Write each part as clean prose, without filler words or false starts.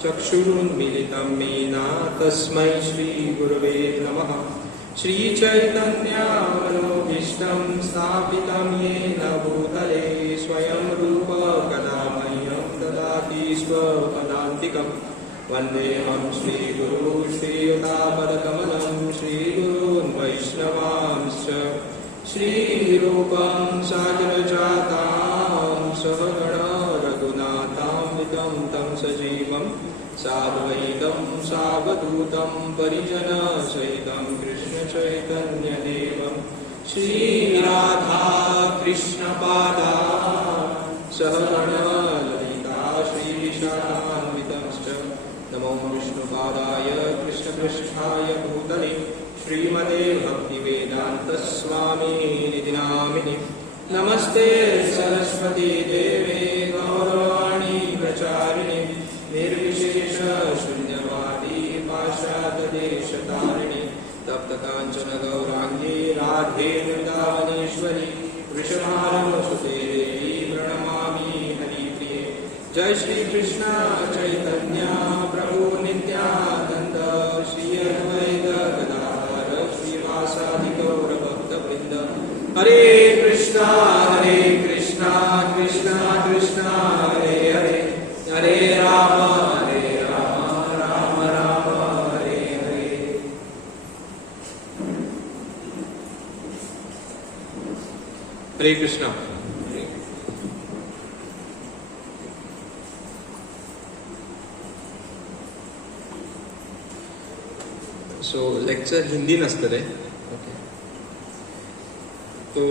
चक्षुरुन्मीलितं येन तस्मै श्रीगुरवे नमः। श्रीचैतन्यमनोभीष्टं स्थापितं येन भूतले स्वयं रूप कदा मह्यं ददाति स्वपदान्तिकम्। वन्देऽहं श्रीगुरु श्रीयुतापदकमलं श्रीगुरून् वैष्णवांश्च श्रीरूपं साग्रजातां सहगणा रघुनाथान्वितं तं सजीवं साद्वैतं सावधूतं परिजनसहितं कृष्णचैतन्यदेवं श्रीराधा कृष्णपादा सहगणा ललिता श्रीविशाखान्वितंश्च। नमो विष्णुपादाय कृष्णपृष्ठाय भूतले श्रीमते भक्तिवेदान्तस्वामिनिधि नामिने। नमस्ते सरस्वती देवे गौरवाणी प्रचारिणे निर्विशेष शून्यवादी पाश्चात्यदेशतारिणे तप्तकाञ्चन गौराङ्गे राधे वृन्दावनेश्वरी वृषभानुसुते देवी प्रणमामि हरिप्रिये। जय श्री कृष्ण चैतन्य प्रभु नित्यानंद श्री अद्वैत गदाधर श्रीवासादि गौर भक्तवृंद। हरे कृष्णा कृष्णा कृष्णा हरे हरे, हरे राम राम राम हरे हरे। हरे कृष्णा। सो लेक्चर हिंदी नसतले, ओके। तो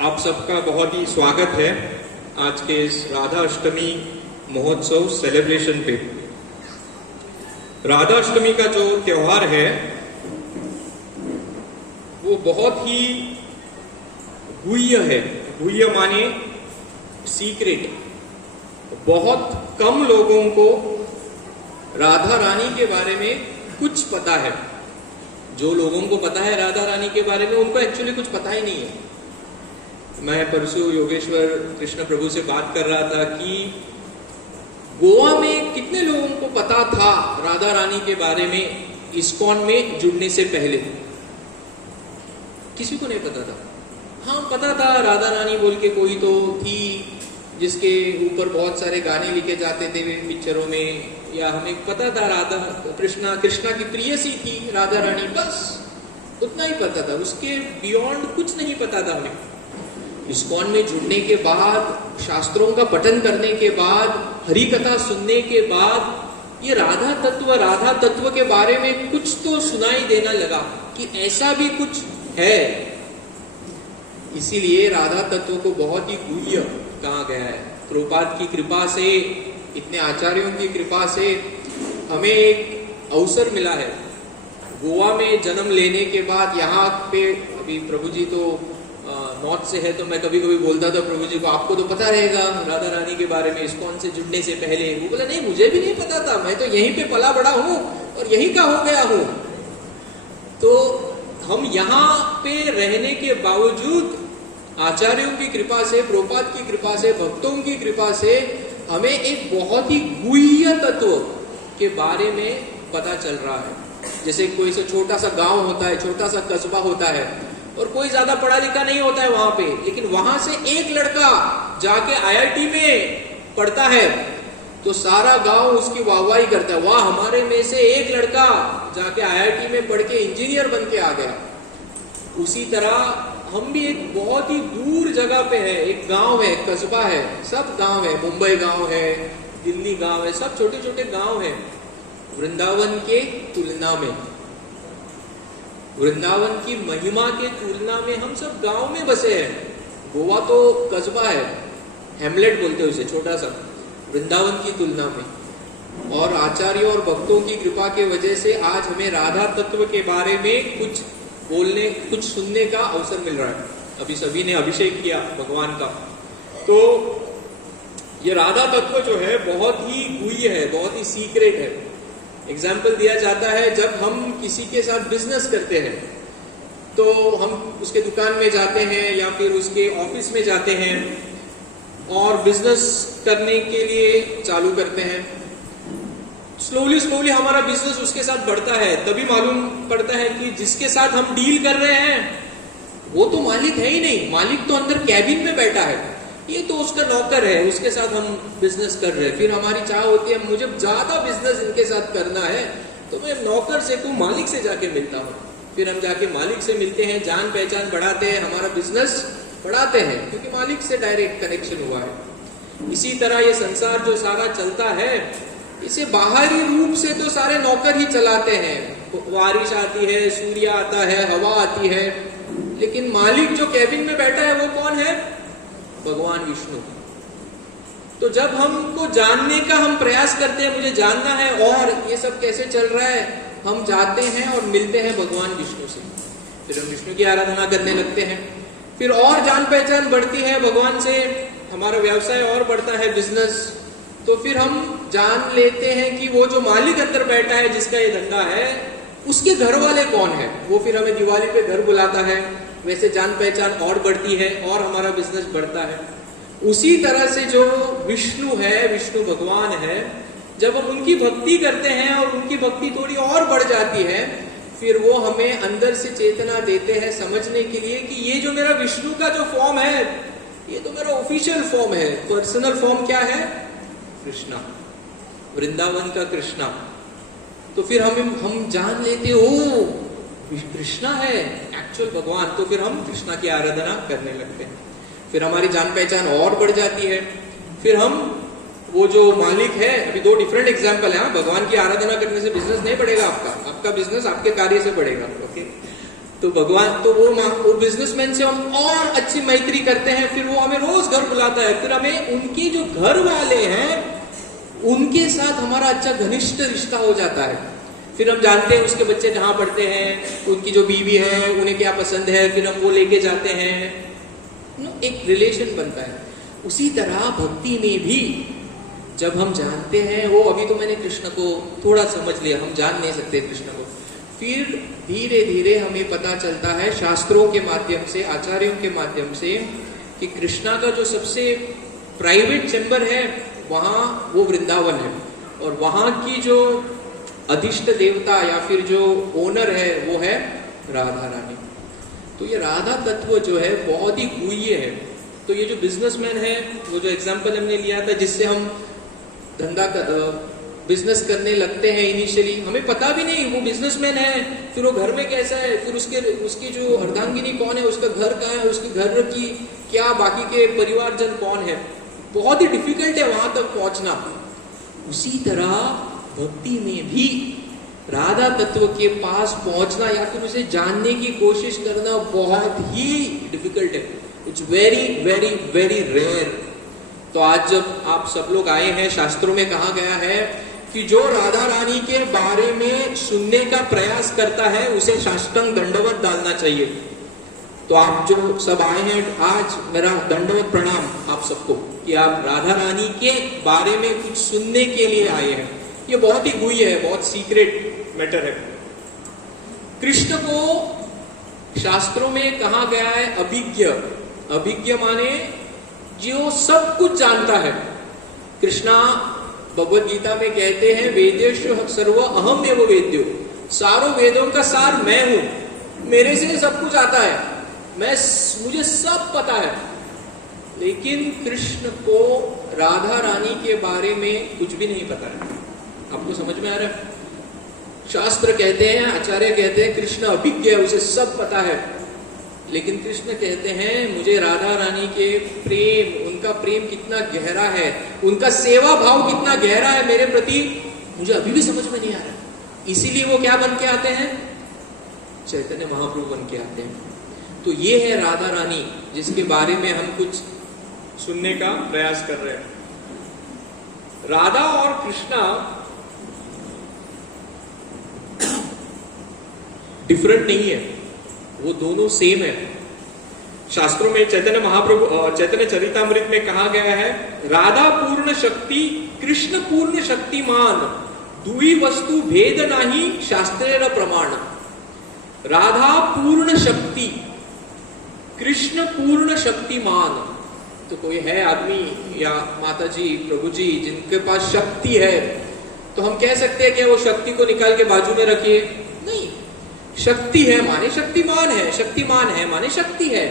आप सबका बहुत ही स्वागत है आज के इस राधा अष्टमी महोत्सव सेलिब्रेशन पे। राधा अष्टमी का जो त्योहार है वो बहुत ही गुह्य है। गुह्य माने सीक्रेट। बहुत कम लोगों को राधा रानी के बारे में कुछ पता है। जो लोगों को पता है राधा रानी के बारे में उनको एक्चुअली कुछ पता ही नहीं है। मैं परसों योगेश्वर कृष्ण प्रभु से बात कर रहा था कि गोवा में कितने लोगों को पता था राधा रानी के बारे में इस्कॉन में जुड़ने से पहले। किसी को नहीं पता था। हाँ, पता था राधा रानी बोल के कोई तो थी जिसके ऊपर बहुत सारे गाने लिखे जाते थे पिक्चरों में, या हमें पता था राधा कृष्णा की प्रियसी थी राधा रानी, बस उतना ही पता था। उसके बियॉन्ड कुछ नहीं पता था हमें। इस्कॉन में जुड़ने के बाद, शास्त्रों का पठन करने के बाद, हरि कथा सुनने के बाद ये राधा तत्व के बारे में कुछ तो सुनाई देना लगा कि ऐसा भी कुछ है। इसीलिए राधा तत्व को बहुत ही गुह्य कहा गया है। प्रभुपाद की कृपा से, इतने आचार्यों की कृपा से हमें एक अवसर मिला है। गोवा में जन्म लेने के बाद यहाँ पे, अभी प्रभु जी तो मौत से है, तो मैं कभी कभी बोलता था प्रभु जी को, आपको तो पता रहेगा राधा रानी के बारे में इस्कॉन से जुड़ने से पहले। वो बोला नहीं, मुझे भी नहीं पता था, मैं तो यहीं पे पला बड़ा हूँ और यहीं का हो गया हूँ। तो हम यहाँ पे रहने के बावजूद आचार्यों की कृपा से, प्रभुपाद की कृपा से, भक्तों की कृपा से हमें एक बहुत ही गुह्य तत्व के बारे में पता चल रहा है। जैसे कोई सा छोटा सा गांव होता है, छोटा सा कस्बा होता है और कोई ज्यादा पढ़ा लिखा नहीं होता है वहां पे, लेकिन वहां से एक लड़का जाके IIT में पढ़ता है तो सारा गांव उसकी वाहवाही करता है। वाह, हमारे में से एक लड़का जाके IIT में पढ़ के इंजीनियर बन के आ गया। उसी तरह हम भी एक बहुत ही दूर जगह पे है, एक गांव है, कस्बा है, सब गांव है, मुंबई गांव है, दिल्ली गांव है, सब छोटे छोटे गांव है। वृंदावन के तुलना में, वृंदावन की महिमा के तुलना में हम सब गांव में बसे हैं। गोवा तो कस्बा है, हेमलेट बोलते हैं उसे, छोटा सा, वृंदावन की तुलना में। और आचार्यों और भक्तों की कृपा के वजह से आज हमें राधा तत्व के बारे में कुछ बोलने, कुछ सुनने का अवसर मिल रहा है। अभी सभी ने अभिषेक किया भगवान का। तो ये राधा तत्व जो है बहुत ही गुह्य है, बहुत ही सीक्रेट है। एग्जाम्पल दिया जाता है, जब हम किसी के साथ बिजनेस करते हैं तो हम उसके दुकान में जाते हैं या फिर उसके ऑफिस में जाते हैं और बिजनेस करने के लिए चालू करते हैं। स्लोली स्लोली हमारा बिजनेस उसके साथ बढ़ता है, तभी मालूम पड़ता है कि जिसके साथ हम डील कर रहे हैं वो तो मालिक है ही नहीं, मालिक तो अंदर कैबिन में बैठा है, ये तो उसका नौकर है, उसके साथ हम बिजनेस कर रहे हैं। फिर हमारी चाह होती है मुझे ज्यादा बिजनेस इनके साथ करना है, तो मैं नौकर से को मालिक से जाके मिलता हूँ। फिर हम जाके मालिक से मिलते हैं, जान पहचान बढ़ाते हैं, हमारा बिजनेस बढ़ाते हैं, क्योंकि मालिक से डायरेक्ट कनेक्शन हुआ है। इसी तरह ये संसार जो सारा चलता है, इसे बाहरी रूप से तो सारे नौकर ही चलाते हैं। बारिश आती है, सूर्य आता है, हवा आती है, लेकिन मालिक जो कैबिन में बैठा है वो कौन है? भगवान विष्णु। तो जब हमको जानने का हम प्रयास करते हैं, मुझे जानना है और ये सब कैसे चल रहा है, हम जाते हैं और मिलते हैं भगवान विष्णु से। फिर हम विष्णु की आराधना करने लगते हैं, फिर और जान पहचान बढ़ती है भगवान से, हमारा व्यवसाय और बढ़ता है, बिजनेस। तो फिर हम जान लेते हैं कि वो जो मालिक अंदर बैठा है, जिसका ये धंधा है, उसके घर वाले कौन है। वो फिर हमें दिवाली पे घर बुलाता है, वैसे जान पहचान और बढ़ती है और हमारा बिजनेस बढ़ता है। उसी तरह से जो विष्णु है, विष्णु भगवान है, जब हम उनकी भक्ति करते हैं और उनकी भक्ति थोड़ी और बढ़ जाती है, फिर वो हमें अंदर से चेतना देते हैं समझने के लिए कि ये जो मेरा विष्णु का जो फॉर्म है, ये तो मेरा ऑफिशियल फॉर्म है। पर्सनल फॉर्म क्या है? कृष्णा, वृंदावन का कृष्णा। तो फिर हम जान लेते ओ कृष्णा है एक्चुअल भगवान, तो फिर हम कृष्णा की आराधना करने लगते हैं। फिर हमारी जान पहचान और बढ़ जाती है। फिर हम वो जो मालिक है, अभी दो डिफरेंट एग्जाम्पल है। भगवान की आराधना करने से बिजनेस नहीं बढ़ेगा आपका, आपका बिजनेस आपके कार्य से बढ़ेगा। ओके, तो भगवान तो वो बिजनेसमैन से हम और अच्छी मैत्री करते हैं, फिर वो हमें रोज घर बुलाता है, फिर हमें उनके जो घर वाले हैं उनके साथ हमारा अच्छा घनिष्ठ रिश्ता हो जाता है। फिर हम जानते हैं उसके बच्चे जहाँ पढ़ते हैं, उनकी जो बीवी है उन्हें क्या पसंद है, फिर हम वो लेके जाते हैं, एक रिलेशन बनता है। उसी तरह भक्ति में भी जब हम जानते हैं, वो अभी तो मैंने कृष्ण को थोड़ा समझ लिया, हम जान नहीं सकते कृष्ण को, फिर धीरे धीरे हमें पता चलता है शास्त्रों के माध्यम से, आचार्यों के माध्यम से, कि कृष्णा का जो सबसे प्राइवेट चैम्बर है वहाँ वो वृंदावन है, और वहाँ की जो अधिष्ट देवता या फिर जो ओनर है वो है राधा रानी। तो ये राधा तत्व जो है बहुत ही गुह्य है। तो ये जो बिजनेसमैन है, वो जो एग्जाम्पल हमने लिया था, जिससे हम धंधा बिजनेस करने लगते हैं, इनिशियली हमें पता भी नहीं वो बिजनेसमैन है, फिर वो घर में कैसा है, फिर उसकी जो अर्धांगिनी कौन है, उसका घर कहाँ है, उसके घर की क्या बाकी के परिवारजन कौन है, बहुत ही डिफिकल्ट है वहां तक पहुंचना। उसी तरह भक्ति में भी राधा तत्व के पास पहुंचना या फिर उसे जानने की कोशिश करना बहुत ही डिफिकल्ट है। It's very very very rare. तो आज जब आप सब लोग आए हैं, शास्त्रों में कहा गया है कि जो राधा रानी के बारे में सुनने का प्रयास करता है उसे साष्टांग दंडवत डालना चाहिए। तो आप जो सब आए हैं आज, मेरा दंडवत प्रणाम आप सबको कि आप राधा रानी के बारे में कुछ सुनने के लिए आए हैं। ये बहुत ही गुह्य है, बहुत सीक्रेट मैटर है। कृष्ण को शास्त्रों में कहा गया है अभिज्ञ। अभिज्ञ माने जो सब कुछ जानता है। कृष्णा भगवद गीता में कहते हैं वेदेषु सर्व अहम एव वेद्यो, सारों वेदों का सार मैं हूं, मेरे से सब कुछ आता है, मुझे सब पता है। लेकिन कृष्ण को राधा रानी के बारे में कुछ भी नहीं पता है। आपको समझ में आ रहा है? शास्त्र कहते हैं, आचार्य कहते हैं कृष्ण अभिज्ञ है, उसे सब पता है। लेकिन कृष्ण कहते हैं मुझे राधा रानी के प्रेम, उनका प्रेम कितना गहरा है, उनका सेवा भाव कितना गहरा है मेरे प्रति, मुझे अभी भी समझ में नहीं आ रहा। इसीलिए वो क्या बन के आते हैं? चैतन्य महाप्रभु बन के आते हैं। तो ये है राधा रानी जिसके बारे में हम कुछ सुनने का प्रयास कर रहे हैं। राधा और कृष्णा डिफरेंट नहीं है, वो दोनों सेम है। शास्त्रों में चैतन्य महाप्रभु और चैतन्य चरितामृत में कहा गया है राधा पूर्ण शक्ति कृष्ण पूर्ण शक्तिमान, दुई वस्तु भेद नहीं शास्त्रेर प्रमाण। राधा पूर्ण शक्ति, कृष्ण पूर्ण शक्तिमान। तो कोई है आदमी या माता जी, प्रभु जी जिनके पास शक्ति है, तो हम कह सकते हैं कि वो शक्ति को निकाल के बाजू में रखिए? नहीं, शक्ति है माने शक्तिमान है, शक्तिमान है माने शक्ति है।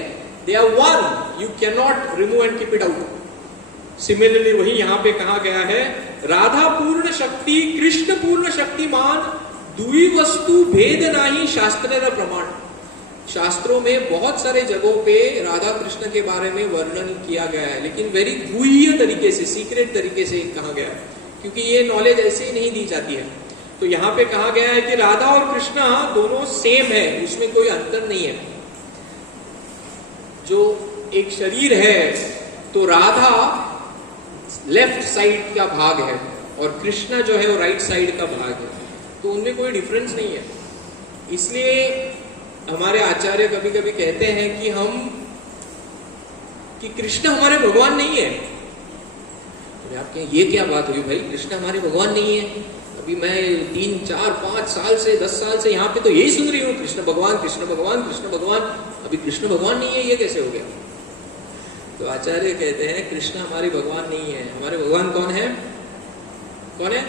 They are one, you can not remove and keep it out. Similarly वही यहां पे कहा गया है, राधा पूर्ण शक्ति कृष्ण पूर्ण शक्तिमान, दुई वस्तु भेद नाही शास्त्र प्रमाण। शास्त्रों में बहुत सारे जगहों पे राधा कृष्ण के बारे में वर्णन किया गया है, लेकिन वेरी गुह्य तरीके से, सीक्रेट तरीके से कहा गया है, क्योंकि ये नॉलेज ऐसे ही नहीं दी जाती है। तो यहाँ पे कहा गया है कि राधा और कृष्ण दोनों सेम है, उसमें कोई अंतर नहीं है। जो एक शरीर है तो राधा लेफ्ट साइड का भाग है और कृष्ण जो है वो राइट साइड का भाग है, तो उनमें कोई डिफरेंस नहीं है। इसलिए हमारे आचार्य कभी कभी कहते हैं कि कृष्ण हमारे भगवान नहीं है। तो आप कहें ये क्या बात हुई भाई, कृष्ण हमारे भगवान नहीं है? अभी मैं 3, 4, 5 साल से 10 साल से यहाँ पे तो यही सुन रही हूँ, कृष्ण भगवान कृष्ण भगवान कृष्ण भगवान। अभी कृष्ण भगवान नहीं है, ये कैसे हो गया? तो आचार्य कहते हैं कृष्ण हमारे भगवान नहीं है। हमारे भगवान कौन है? कौन है?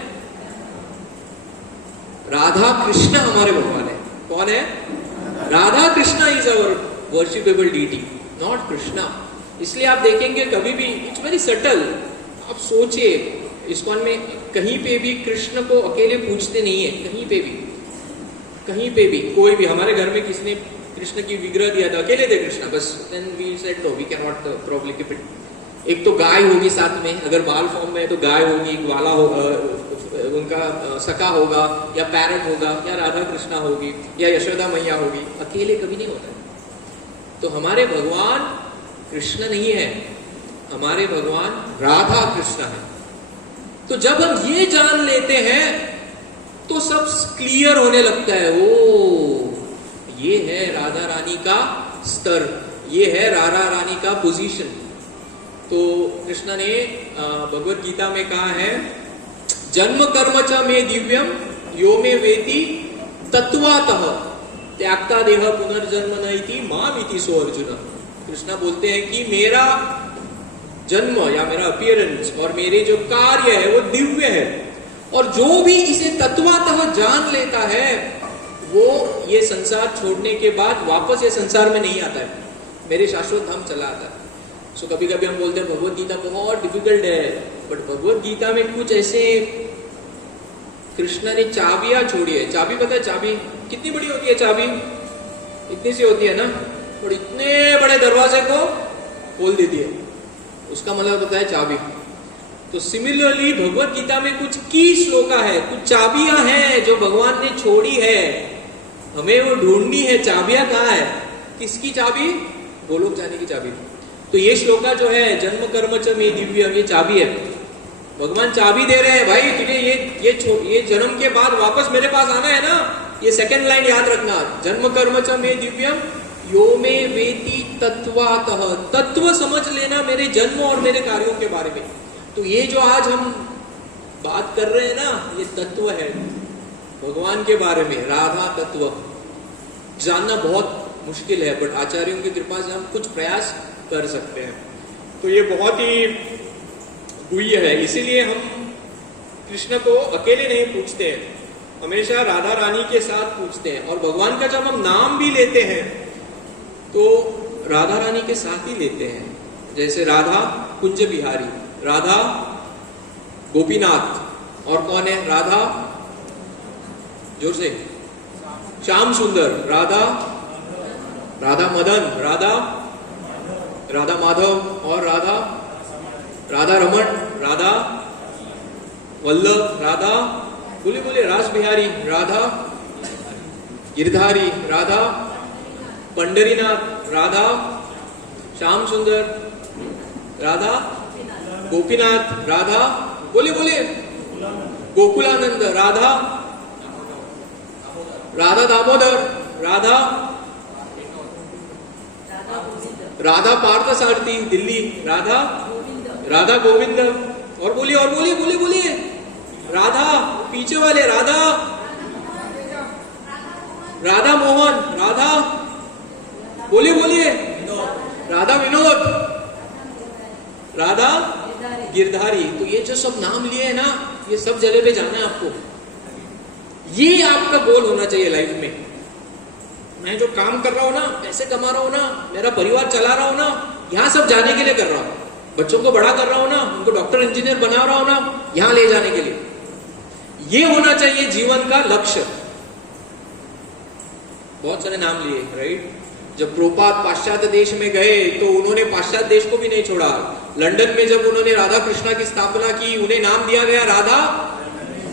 राधा कृष्ण हमारे भगवान है। कौन है? Radha Krishna is our worshipable deity, not Krishna. इसलिए आप देखेंगे कभी भी, इट्स वेरी सटल। आप सोचिए, इस्कॉन में कहीं पे भी कृष्ण को अकेले पूजते नहीं है, कहीं पे भी कोई भी। हमारे घर में किसने कृष्ण की विग्रह दिया था, अकेले थे कृष्ण, बस। Then we said no, we can not probably keep it. एक तो गाय होगी साथ में, अगर बाल फॉर्म में है तो गाय होगी, ग्वाला होगा, उनका सखा होगा, या पैरट होगा, या राधा कृष्णा होगी, या यशोदा मैया होगी। अकेले कभी नहीं होता। तो हमारे भगवान कृष्ण नहीं है, हमारे भगवान राधा कृष्ण है। तो जब हम ये जान लेते हैं तो सब क्लियर होने लगता है। ओ, ये है राधा रानी का स्तर, ये है राधा रानी का पोजीशन। तो कृष्ण ने भगवत गीता में कहा है, जन्म कर्म च मे दिव्यम यो मे वेति तत्वातः त्यागता देह पुनर्जन्म नैति माम इति सो अर्जुन। कृष्ण बोलते हैं कि मेरा जन्म या मेरा अपीयरेंस और मेरे जो कार्य है वो दिव्य है, और जो भी इसे तत्वातः जान लेता है वो ये संसार छोड़ने के बाद वापस ये संसार में नहीं आता है, मेरे शाश्वत धाम चला आता है। सो कभी कभी हम बोलते हैं भगवत गीता बहुत डिफिकल्ट है, बट भगवत गीता में कुछ ऐसे कृष्ण ने चाबियां छोड़ी है। चाबी पता है? चाबी कितनी बड़ी होती है? चाबी इतनी सी होती है ना, और इतने बड़े दरवाजे को खोल देती है, उसका मतलब होता है चाबी। तो सिमिलरली भगवत गीता में कुछ की श्लोका है, कुछ चाबियां हैं जो भगवान ने छोड़ी है, हमें वो ढूंढनी है। चाबियां कहाँ है? किसकी चाबी? गोलोक जाने की चाबी। तो ये श्लोका जो है, जन्म कर्म च मे दिव्यम, ये चाबी है। भगवान चाबी दे रहे हैं, भाई तुझे ये जन्म के बाद वापस मेरे पास आना है ना। ये सेकंड लाइन याद रखना, जन्म कर्म च मे दिव्यम यो मे वेति तत्वातः। तत्व समझ लेना मेरे जन्म और मेरे कार्यों के बारे में। तो ये जो आज हम बात कर रहे हैं ना, ये तत्व है भगवान के बारे में। राधा तत्व जानना बहुत मुश्किल है, बट आचार्यों की कृपा से हम कुछ प्रयास कर सकते हैं। तो ये बहुत ही गुह्य है, इसीलिए हम कृष्ण को अकेले नहीं पूछते हैं, हमेशा राधा रानी के साथ पूछते हैं। और भगवान का जब हम नाम भी लेते हैं तो राधा रानी के साथ ही लेते हैं। जैसे राधा कुंज बिहारी, राधा गोपीनाथ, और कौन है? राधा, जोर से, श्याम सुंदर, राधा मदन, राधा माधव, और राधा रमन, राधा वल्लभ, राधा बोले रास बिहारी, राधा गिरधारी, राधा पंडरीनाथ, राधा श्याम सुंदर, राधा गोपीनाथ, राधा बोले गोकुलानंद, राधा दामोदर, राधा पार्थ सारथी दिल्ली, राधा गोविंद, और बोलिए राधा पीछे वाले, राधा मोहन, राधा बोलिए राधा विनोद, राधा गिरधारी। तो ये जो सब नाम लिए हैं ना, ये सब जगह पे जाना है आपको। ये आपका गोल होना चाहिए लाइफ में। मैं जो काम कर रहा हूं ना, पैसे कमा रहा हूं ना, मेरा परिवार चला रहा हूं ना, यहां सब जाने के लिए कर रहा हूं। बच्चों को बड़ा कर रहा हूं ना, उनको डॉक्टर इंजीनियर बना रहा हूं ना, यहां ले जाने के लिए। ये होना चाहिए जीवन का लक्ष्य। बहुत सारे नाम लिए, राइट। जब प्रभुपाद पाश्चात्य देश में गए तो उन्होंने पाश्चात्य देश को भी नहीं छोड़ा। लंदन में जब उन्होंने राधा कृष्णा की स्थापना की, उन्हें नाम दिया गया राधा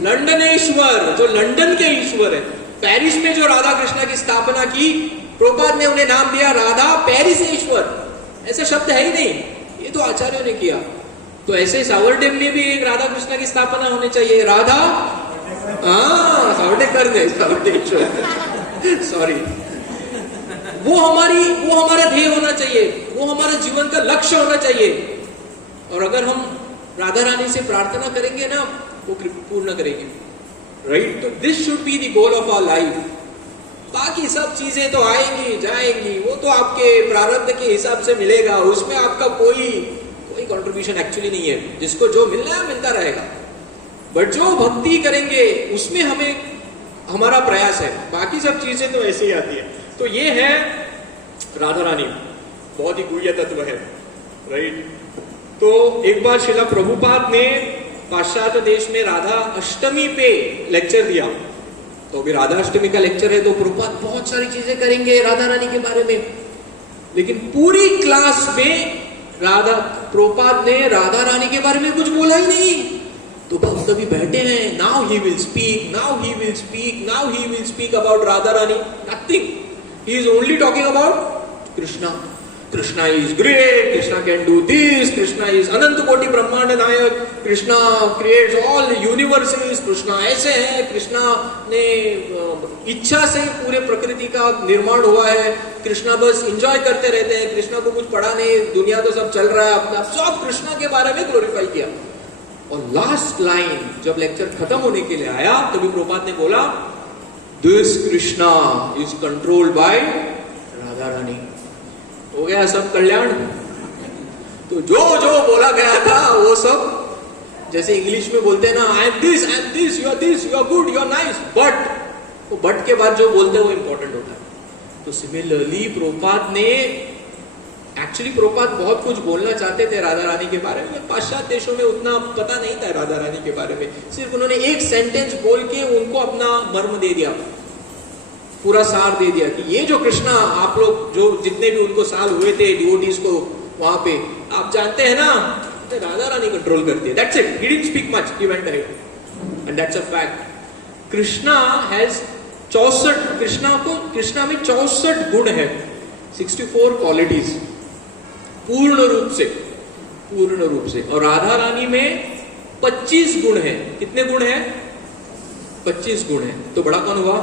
लंदनेश्वर, जो लंदन के ईश्वर है। पेरिस में जो राधा कृष्णा की स्थापना की, प्रभुपाद ने उन्हें नाम दिया राधा पेरिसेश्वर। ऐसा शब्द है ही नहीं, ये तो आचार्यों ने किया। तो ऐसे सावरडेव में भी एक राधा कृष्णा की स्थापना होनी चाहिए, राधा सावरडेव कर गए, सावरडेश्वर सॉरी। वो हमारा ध्येय होना चाहिए, वो हमारा जीवन का लक्ष्य होना चाहिए। और अगर हम राधा रानी से प्रार्थना करेंगे ना, वो पूर्ण करेंगे, राइट। तो this should be the goal of our life. बाकी सब चीजें तो आएंगी जाएंगी, वो तो आपके प्रारब्ध के हिसाब से मिलेगा, उसमें आपका कोई कंट्रीब्यूशन एक्चुअली नहीं है। जिसको जो मिलना है मिलता रहेगा, बट जो भक्ति करेंगे उसमें हमारा प्रयास है। बाकी सब चीजें तो ऐसे ही आती है। तो ये है राधा रानी, बहुत ही गुह्य तत्व है, राइट। तो एक बार श्रीला प्रभुपाद ने पाश्चात्य देश में राधा अष्टमी पे लेक्चर दिया। तो अभी राधा अष्टमी का लेक्चर है, तो प्रभुपाद बहुत सारी चीजें करेंगे राधा रानी के बारे में, लेकिन पूरी क्लास में प्रभुपाद ने राधा रानी के बारे में कुछ बोला ही नहीं। तो भक्त अभी बैठे हैं, now he will speak, now he will speak, now he will speak about Radha Rani. Nothing, he is only talking about Krishna. Krishna is great, Krishna can do this, Krishna is अनंत कोटि ब्रह्मांड नायक, Krishna creates all universes, Krishna ऐसे है, कृष्णा ने इच्छा से पूरे प्रकृति का निर्माण हुआ है, कृष्णा बस एंजॉय करते रहते हैं, कृष्णा को कुछ पड़ा नहीं, दुनिया तो सब चल रहा है अपना। सब कृष्णा के बारे में ग्लोरीफाई किया। और लास्ट लाइन जब लेक्चर खत्म होने के लिए आया, तभी प्रभुपाद ने बोला, this Krishna is controlled by Radha Rani. हो गया सब कल्याण। तो जो जो बोला गया था वो सब, जैसे इंग्लिश में बोलते हैं ना, I am this, you are good, you are nice, but वो बट के बाद जो बोलते हैं वो इंपॉर्टेंट होता है। तो सिमिलरली प्रभुपाद ने एक्चुअली बहुत कुछ बोलना चाहते थे राधा रानी के बारे में। पाश्चात्य देशों में उतना पता नहीं था राधा रानी के बारे में। सिर्फ उन्होंने एक सेंटेंस बोल के उनको अपना मर्म दे दिया, पूरा सार दे दिया कि ये जो कृष्णा, आप लोग जो जितने भी उनको साल हुए थे डिवोटीज को वहां पे, आप जानते हैं ना, तो राधा रानी कंट्रोल करती है। That's it, he didn't speak much, he went ahead and that's a fact. Krishna has 64, Krishna में 64 गुण है, 64 क्वालिटीज पूर्ण रूप से। और राधा रानी में 25 गुण है। कितने गुण है? 25 गुण है। तो बड़ा कौन हुआ?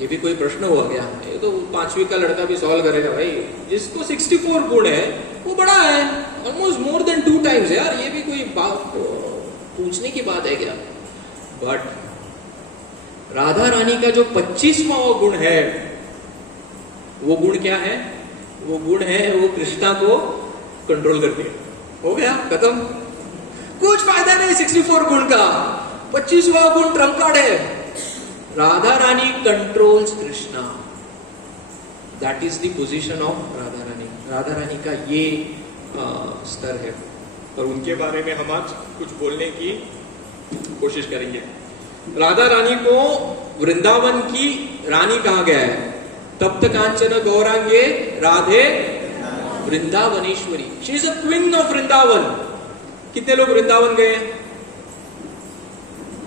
ये भी कोई प्रश्न हुआ क्या? ये तो 5वीं का लड़का भी सॉल्व करेगा भाई। जिसको 64 गुण है वो बड़ा है, ऑलमोस्ट मोर देन 2 टाइम्स यार। ये भी कोई बात पूछने की बात है क्या? बट राधा रानी का जो 25वां गुण है, वो गुण क्या है? वो गुण है वो कृष्णा को कंट्रोल करती है। हो गया, खत्म। कुछ फायदा नहीं 64 गुण का, 25वां गुण ट्रम्प कार्ड है। Radha Rani controls Krishna, that is the position of Radha Rani. Radha Rani का ये स्तर है, और उनके बारे में हम आज कुछ बोलने की कोशिश करेंगे। राधा रानी को वृंदावन की रानी कहा गया है। तप्त कांचन गौरांगे Radhe Vrindavaneshwari, she is a queen of Vrindavan. कितने लोग वृंदावन गए?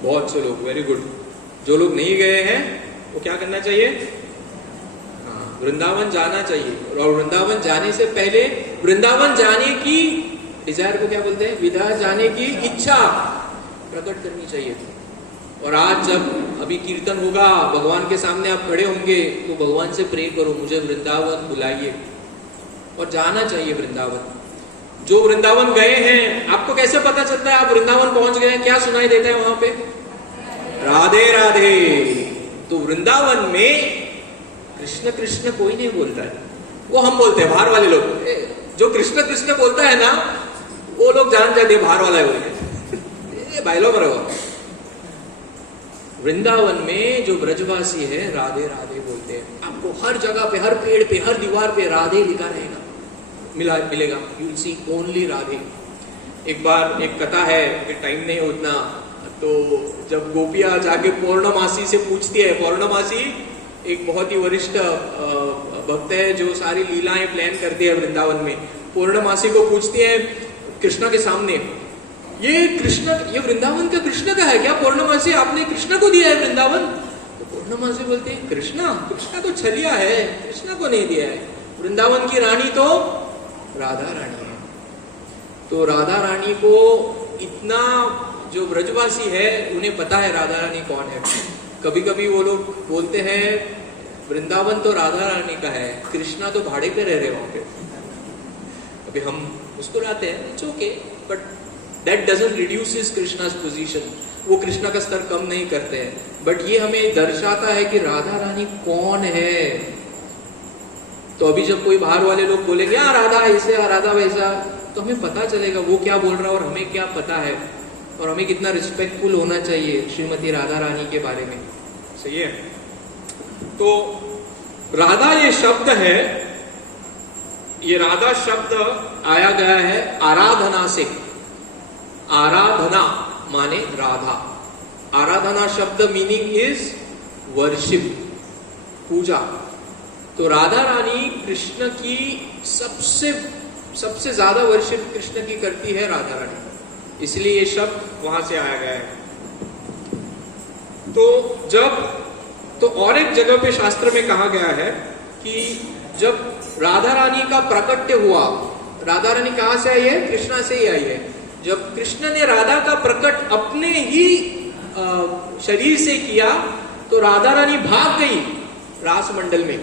बहुत से लोग, वेरी गुड। जो लोग नहीं गए हैं वो क्या करना चाहिए? वृंदावन जाना चाहिए। और वृंदावन जाने से पहले वृंदावन जाने की डिजायर को क्या बोलते हैं? विधा जाने की इच्छा प्रकट करनी चाहिए। और आज जब अभी कीर्तन होगा, भगवान के सामने आप खड़े होंगे, तो भगवान से प्रे करो, मुझे वृंदावन बुलाइए। और जाना चाहिए वृंदावन। जो वृंदावन गए हैं, आपको कैसे पता चलता है आप वृंदावन पहुंच गए हैं? क्या सुनाई देता है वहां पे? राधे राधे। तो वृंदावन में कृष्ण कृष्ण कोई नहीं बोलता है, वो हम बोलते हैं, बाहर वाले लोग। जो कृष्ण कृष्ण बोलता है ना, वो लोग जान जाते बाहर वाला है बोलते। बायलो बराबर। वृंदावन में जो ब्रजवासी है राधे राधे बोलते हैं, आपको हर जगह पे, हर पेड़ पे, हर दीवार पे राधे लिखा रहेगा, मिलेगा। You will see only Radhe. एक बार एक कथा है, टाइम नहीं उतना, तो जब गोपियां जाके पौर्णमासी से पूछती है, पौर्णमासी एक बहुत ही वरिष्ठ भक्त है जो सारी लीलाएं प्लान करती है वृंदावन में, पूर्णमासी को पूछती है कृष्ण के सामने, ये कृष्ण, ये वृंदावन का कृष्ण का है क्या पूर्णमासी, आपने कृष्ण को दिया है वृंदावन? तो पूर्णमासी बोलते हैं कृष्णा तो छलिया है, कृष्ण को नहीं दिया है, वृंदावन की रानी तो राधा रानी है। तो राधा रानी को इतना, जो ब्रजवासी है उन्हें पता है राधा रानी कौन है। कभी कभी वो लोग बोलते हैं वृंदावन तो राधा रानी का है, कृष्णा तो भाड़े पे रह रहे वहां पे। अभी हम मुस्कुराते हैं, it's okay, but that doesn't reduce his Krishna's position, वो कृष्णा का स्तर कम नहीं करते हैं, बट ये हमें दर्शाता है कि राधा रानी कौन है। तो अभी जब कोई बाहर वाले लोग बोलेंगे यार राधा ऐसे, राधा वैसा, तो हमें पता चलेगा वो क्या बोल रहा है और हमें क्या पता है, और हमें कितना रिस्पेक्टफुल होना चाहिए श्रीमती राधा रानी के बारे में। सही है। तो राधा ये शब्द है, ये राधा शब्द आया गया है आराधना से। आराधना माने राधा, आराधना शब्द मीनिंग इज वर्शिप, पूजा। तो राधा रानी कृष्ण की सबसे ज्यादा वर्शिप कृष्ण की करती है राधा रानी, इसलिए ये शब्द वहां से आया गया है। तो और एक जगह पे शास्त्र में कहा गया है कि जब राधा रानी का प्रकट्य हुआ, राधा रानी कहां से आई है? कृष्णा से ही आई है। जब कृष्ण ने राधा का प्रकट अपने ही शरीर से किया, तो राधा रानी भाग गई रास मंडल में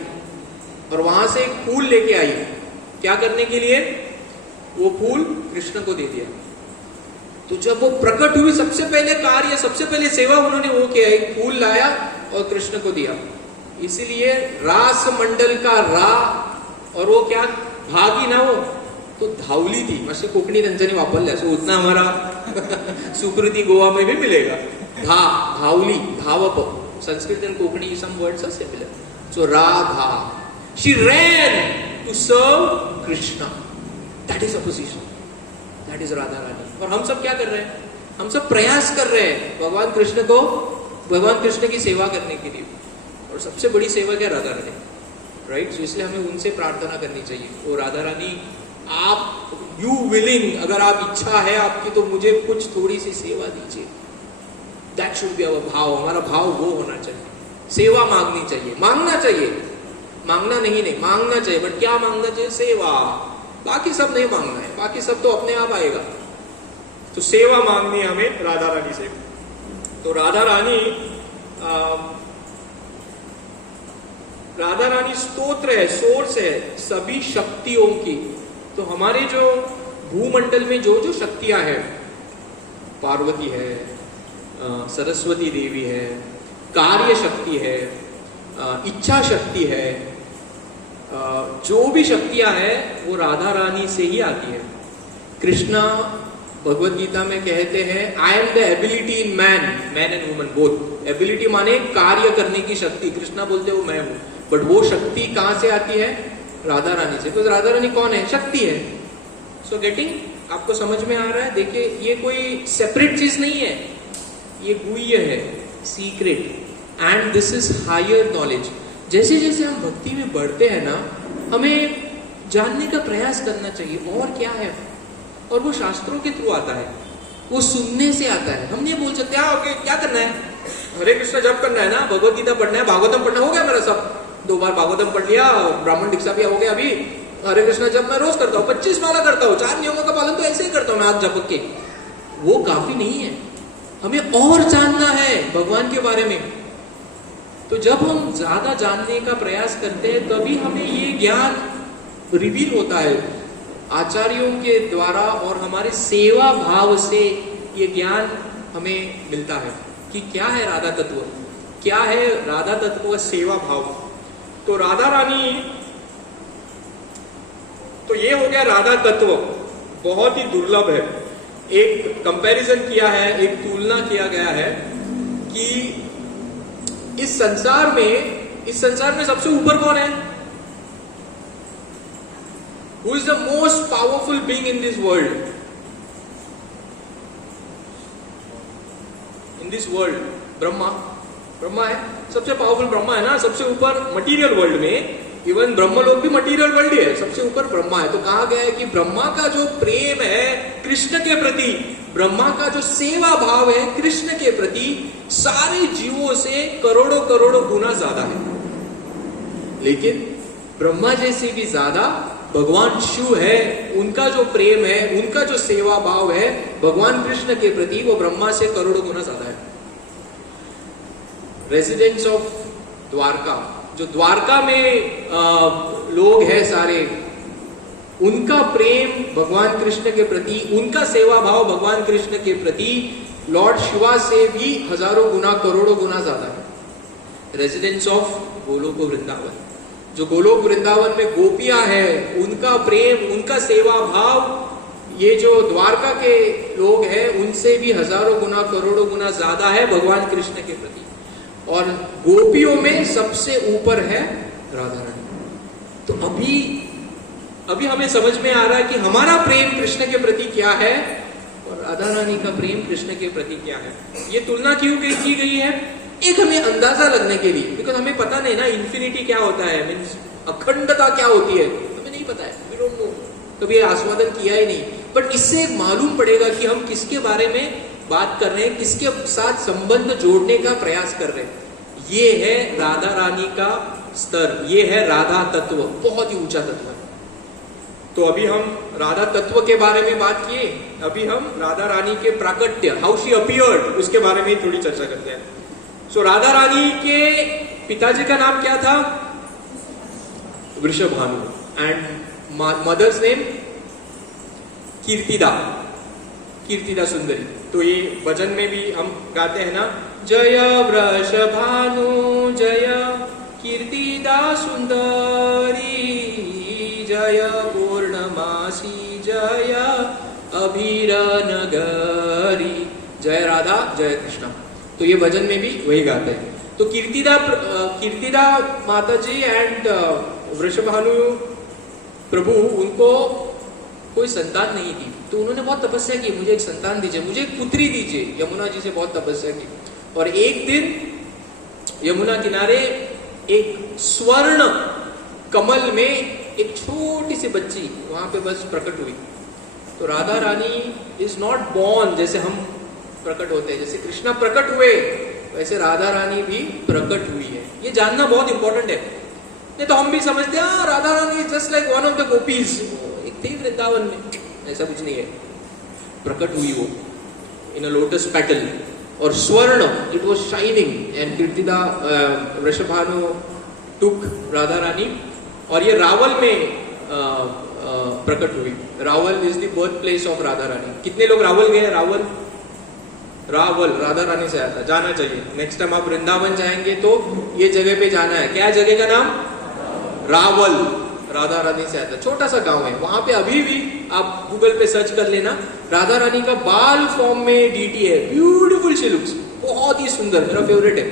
और वहां से एक फूल लेके आई। क्या करने के लिए? वो फूल कृष्ण को दे दिया। तो जब वो प्रकट हुई, सबसे पहले कार्य, सबसे पहले सेवा उन्होंने वो किया, एक फूल लाया और कृष्ण को दिया। इसीलिए रास मंडल का रा, और वो क्या भागी ना, वो तो धावली थी। मस्त कोकणी त्यांच्यानी वापरल्या, सो उतना हमारा सुकृति गोवा में भी मिलेगा। धावली, धावप, Sanskrit and Konkani some words are similar. So Radha, she ran to serve Krishna, that is a position, that is Radha Rani. और हम सब क्या कर रहे हैं? हम सब प्रयास कर रहे हैं भगवान कृष्ण की सेवा करने के लिए, और सबसे बड़ी सेवा क्या? राधा रानी, राइट। सो इसलिए हमें उनसे प्रार्थना करनी चाहिए, ओ राधा रानी आप, यू विलिंग, अगर आप इच्छा है आपकी, तो मुझे कुछ थोड़ी सी सेवा दीजिए। दैट शुड बी अवर भाव, हमारा भाव वो होना चाहिए। सेवा मांगनी चाहिए, मांगना चाहिए, मांगना नहीं मांगना चाहिए, बट क्या मांगना चाहिए? सेवा। बाकी सब नहीं मांगना है, बाकी सब तो अपने आप आएगा। तो सेवा मांगनी है हमें राधा रानी से। तो राधा रानी स्तोत्र है, सोर्स है सभी शक्तियों की। तो हमारे जो भूमंडल में जो जो शक्तियां हैं, पार्वती है, सरस्वती देवी है, कार्य शक्ति है, इच्छा शक्ति है, जो भी शक्तियां हैं वो राधा रानी से ही आती है। कृष्णा भगवत गीता में कहते हैं I am the ability in man and woman both. Ability माने कार्य करने की शक्ति, कृष्णा बोलते हैं वो मैं हूं, बट वो शक्ति कहां से आती है? राधा रानी से। तो राधा रानी कौन है? शक्ति है। सो गेटिंग, आपको समझ में आ रहा है? देखिए, ये कोई सेपरेट चीज नहीं है, ये गुह्य है, secret, and this is higher knowledge. जैसे जैसे हम भक्ति में बढ़ते हैं ना, हमें जानने का प्रयास करना चाहिए और क्या है, और वो शास्त्रों के थ्रू आता है, वो सुनने से आता है। हम नहीं बोल सकते ओके क्या करना है, हरे कृष्ण जप करना है ना, भगवत गीता पढ़ना है, भागवतम पढ़ना, हो गया मेरा सब, 2 बार भागवतम पढ़ लिया, ब्राह्मण दीक्षा भी हो गया, अभी हरे कृष्ण जप मैं रोज करता हूँ, 25 माला करता हूँ, 4 नियमों का पालन तो ऐसे ही करता हूँ मैं, आज जप के। वो काफी नहीं है, हमें और जानना है भगवान के बारे में। तो जब हम ज्यादा जानने का प्रयास करते हैं, तभी हमें ये ज्ञान रिवील होता है आचार्यों के द्वारा, और हमारे सेवा भाव से ये ज्ञान हमें मिलता है कि क्या है राधा तत्व, क्या है राधा तत्व का सेवा भाव। तो राधा रानी, तो ये हो गया राधा तत्व, बहुत ही दुर्लभ है। एक कंपैरिजन किया है, एक तुलना किया गया है कि इस संसार में सबसे ऊपर कौन है? Who is the most powerful being in this world? In this world, Brahma है, सबसे पावरफुल ब्रह्मा है ना, सबसे ऊपर मटीरियल वर्ल्ड में, इवन ब्रह्मलोक भी मटीरियल वर्ल्ड ही है, सबसे ऊपर ब्रह्मा है। तो कहा गया है कि ब्रह्मा का जो प्रेम है कृष्ण के प्रति, ब्रह्मा का जो सेवा भाव है कृष्ण के प्रति, सारे जीवों से करोड़ों करोड़ों गुना ज्यादा है। लेकिन ब्रह्मा जैसे भी ज्यादा भगवान शिव है, उनका जो प्रेम है, उनका जो सेवा भाव है भगवान कृष्ण के प्रति, वो ब्रह्मा से करोड़ों गुना ज्यादा है। रेजिडेंट्स ऑफ द्वारका, जो द्वारका में लोग हैं सारे, उनका प्रेम भगवान कृष्ण के प्रति, उनका सेवा भाव भगवान कृष्ण के प्रति लॉर्ड शिवा से भी हजारों गुना करोड़ों गुना ज्यादा है। रेजिडेंट्स ऑफ गोलोक वृंदावन, जो गोलोक वृंदावन में गोपियां हैं, उनका प्रेम, उनका सेवा भाव ये जो द्वारका के लोग हैं उनसे भी हजारों गुना करोड़ों गुना ज्यादा है भगवान कृष्ण के प्रति। और गोपियों में सबसे ऊपर है राधा रानी। तो अभी हमें समझ में आ रहा है कि हमारा प्रेम कृष्ण के प्रति क्या है और राधा रानी का प्रेम कृष्ण के प्रति क्या है। ये तुलना क्यों की गई है? एक हमें अंदाजा लगने के लिए, बिकॉज हमें पता नहीं ना इन्फिनिटी क्या होता है, मीन्स अखंडता क्या होती है, हमें नहीं पता है, वी डोंट नो, कभी आस्वादन किया ही नहीं। बट इससे मालूम पड़ेगा कि हम किसके बारे में बात कर रहे हैं, किसके साथ संबंध जोड़ने का प्रयास कर रहे हैं। ये है राधा रानी का स्तर, ये है राधा तत्व, बहुत ही ऊंचा तत्व है। तो अभी हम राधा तत्व के बारे में बात किए, अभी हम राधा रानी के प्राकट्य, हाउ शी अपीयर्ड, उसके बारे में थोड़ी चर्चा करते हैं। सो राधा रानी के पिताजी का नाम क्या था? Vrishabhanu. And mother's name Kirtida Sundari. तो ये भजन में भी हम गाते हैं ना, जय वृषभानु जय कीर्तिदा सुंदरी, जय पूर्णमासी जय अभिरनगरी, जय राधा जय कृष्ण। तो ये भजन में भी वही गाते हैं। तो कीर्तिदा माता जी एंड वृषभानु प्रभु, उनको कोई संतान नहीं थी, तो उन्होंने बहुत तपस्या की, मुझे एक संतान दीजिए, मुझे एक पुत्री दीजिए। यमुना जी से बहुत तपस्या की। और एक दिन यमुना किनारे एक स्वर्ण कमल में एक छोटी सी बच्ची वहां पे बस प्रकट हुई। तो Radha Rani is not born जैसे हम प्रकट होते हैं, जैसे कृष्णा प्रकट हुए वैसे राधा रानी भी प्रकट हुई है। ये जानना बहुत इंपॉर्टेंट है। नहीं तो हम भी समझते हैं Radha Rani is just like one of the gopis, एक थी वृंदावन में, ऐसा कुछ नहीं है। प्रकट हुई वो इन अ लोटस पेटल, और स्वर्ण, it was shining, and Kirtida Vrishabhanu took Radha Rani, और ये रावल में प्रकट हुई। Rawal is the birth place of Radha Rani. कितने लोग रावल गए? रावल राधा रानी से आता, जाना चाहिए। नेक्स्ट टाइम आप वृंदावन जाएंगे तो ये जगह पे जाना है। क्या जगह का नाम? रावल, राधा रानी से आता, छोटा सा गांव है वहां पे। अभी भी आप गूगल पे सर्च कर लेना, राधा रानी का बाल फॉर्म में डीटी है, ब्यूटीफुल शी लुक्स, बहुत ही सुंदर, मेरा फेवरेट है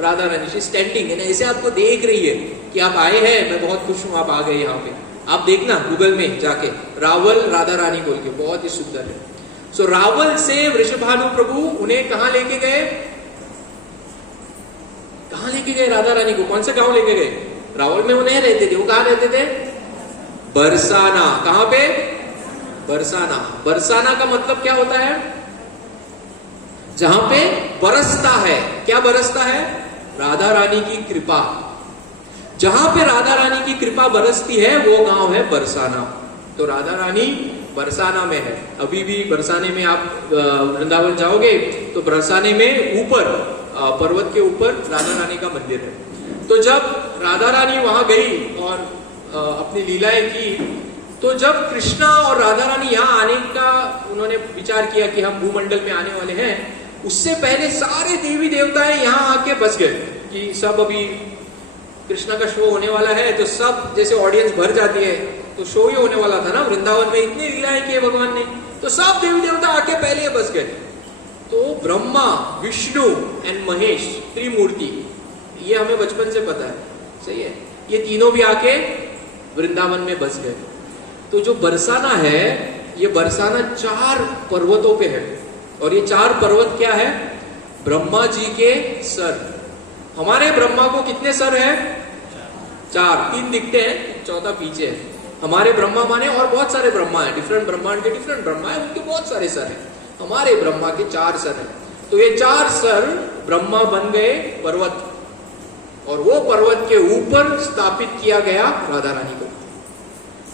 राधा रानी। शी स्टैंडिंग, ऐसे आपको देख रही है कि आप आए हैं, मैं बहुत खुश हूं आप आ गए यहाँ पे। आप देखना गूगल में जाके, रावल राधा रानी बोल के, बहुत ही सुंदर है। सो रावल से वृषभानु प्रभु उन्हें कहां लेके गए? कहां लेके गए राधा रानी को? कौन से गांव लेके गए? रावल में वो नहीं रहते थे, वो कहां रहते थे? बरसाना। कहां पे? बरसाना। बरसाना का मतलब क्या होता है? जहां पे बरसता है। क्या बरसता है? राधा रानी की कृपा। जहां पे राधा रानी की कृपा बरसती है वो गांव है बरसाना। तो राधा रानी बरसाना में है। अभी भी बरसाने में आप वृंदावन जाओगे तो बरसाने में ऊपर पर्वत के ऊपर राधा रानी का मंदिर है। तो जब राधा रानी वहां गई और अपनी लीलाएं की, तो जब कृष्णा और राधा रानी यहाँ आने का उन्होंने विचार किया कि हम भूमंडल में आने वाले हैं, उससे पहले सारे देवी देवताएं यहाँ आके बस गए कि सब अभी कृष्णा का शो होने वाला है। तो सब जैसे ऑडियंस भर जाती है, तो शो ही होने वाला था ना वृंदावन में, इतनी लीलाएं की भगवान ने। तो सब देवी देवता आके पहले बस गए। तो ब्रह्मा, विष्णु एंड महेश, त्रिमूर्ति, ये हमें बचपन से पता है, सही है, ये तीनों भी आके वृंदावन में बस गए। तो जो बरसाना है, ये बरसाना 4 पर्वतों पे है, और ये 4 पर्वत क्या है? ब्रह्मा जी के सर। हमारे ब्रह्मा को कितने सर है? 4, 3 दिखते हैं, चौथा पीछे है। हमारे ब्रह्मा माने और बहुत सारे ब्रह्मा है, डिफरेंट ब्रह्मांड के डिफरेंट ब्रह्मा है, उनके बहुत सारे सर है। हमारे ब्रह्मा के 4 सर है। तो ये 4 सर ब्रह्मा बन गए पर्वत, और वो पर्वत के ऊपर स्थापित किया गया राधा रानी को।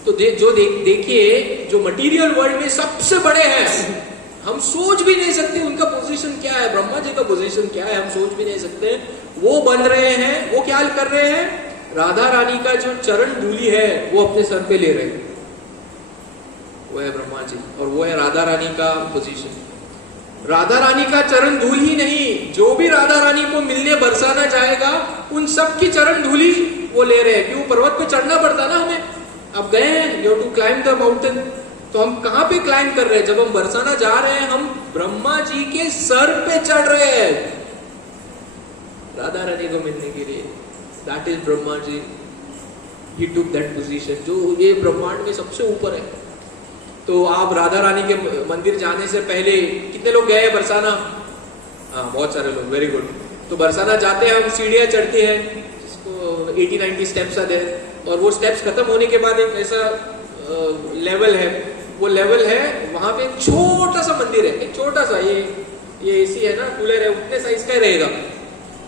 तो देखिए, जो मटेरियल वर्ल्ड में सबसे बड़े हैं, हम सोच भी नहीं सकते उनका पोजीशन क्या है, ब्रह्मा जी का पोजीशन क्या है, हम सोच भी नहीं सकते। वो बन रहे हैं, वो क्या कर रहे हैं? राधा रानी का जो चरण धूलि है वो अपने सर पे ले रहे हैं, वो है ब्रह्मा जी, और वो है राधा रानी का पोजीशन। राधा रानी का चरण धूल ही नहीं, जो भी राधा रानी को मिलने बरसाना जाएगा, उन सब की चरण धूली वो ले रहे हैं। क्यों? पर्वत पे चढ़ना पड़ता ना हमें। अब गए हैं, you to climb the mountain, तो हम कहां पे क्लाइम कर रहे हैं? जब हम बरसाना जा रहे हैं, हम ब्रह्मा जी के सर पे चढ़ रहे हैं राधा रानी को मिलने के लिए। That is Brahma ji, he took that position, जो ये ब्रह्मांड में सबसे ऊपर है। तो आप राधा रानी के मंदिर जाने से पहले कितने लोग गए हैं बरसाना? हाँ, बहुत सारे लोग, वेरी गुड। तो बरसाना जाते हैं हम, सीढ़ियां चढ़ते हैं, जिसको 80-90 स्टेप्स आते हैं, और वो स्टेप्स खत्म होने के बाद एक ऐसा लेवल है, वो लेवल है, वहां पे एक छोटा सा मंदिर है, एक छोटा सा, ये एसी है ना, कूलर है, उतने साइज का ही रहेगा,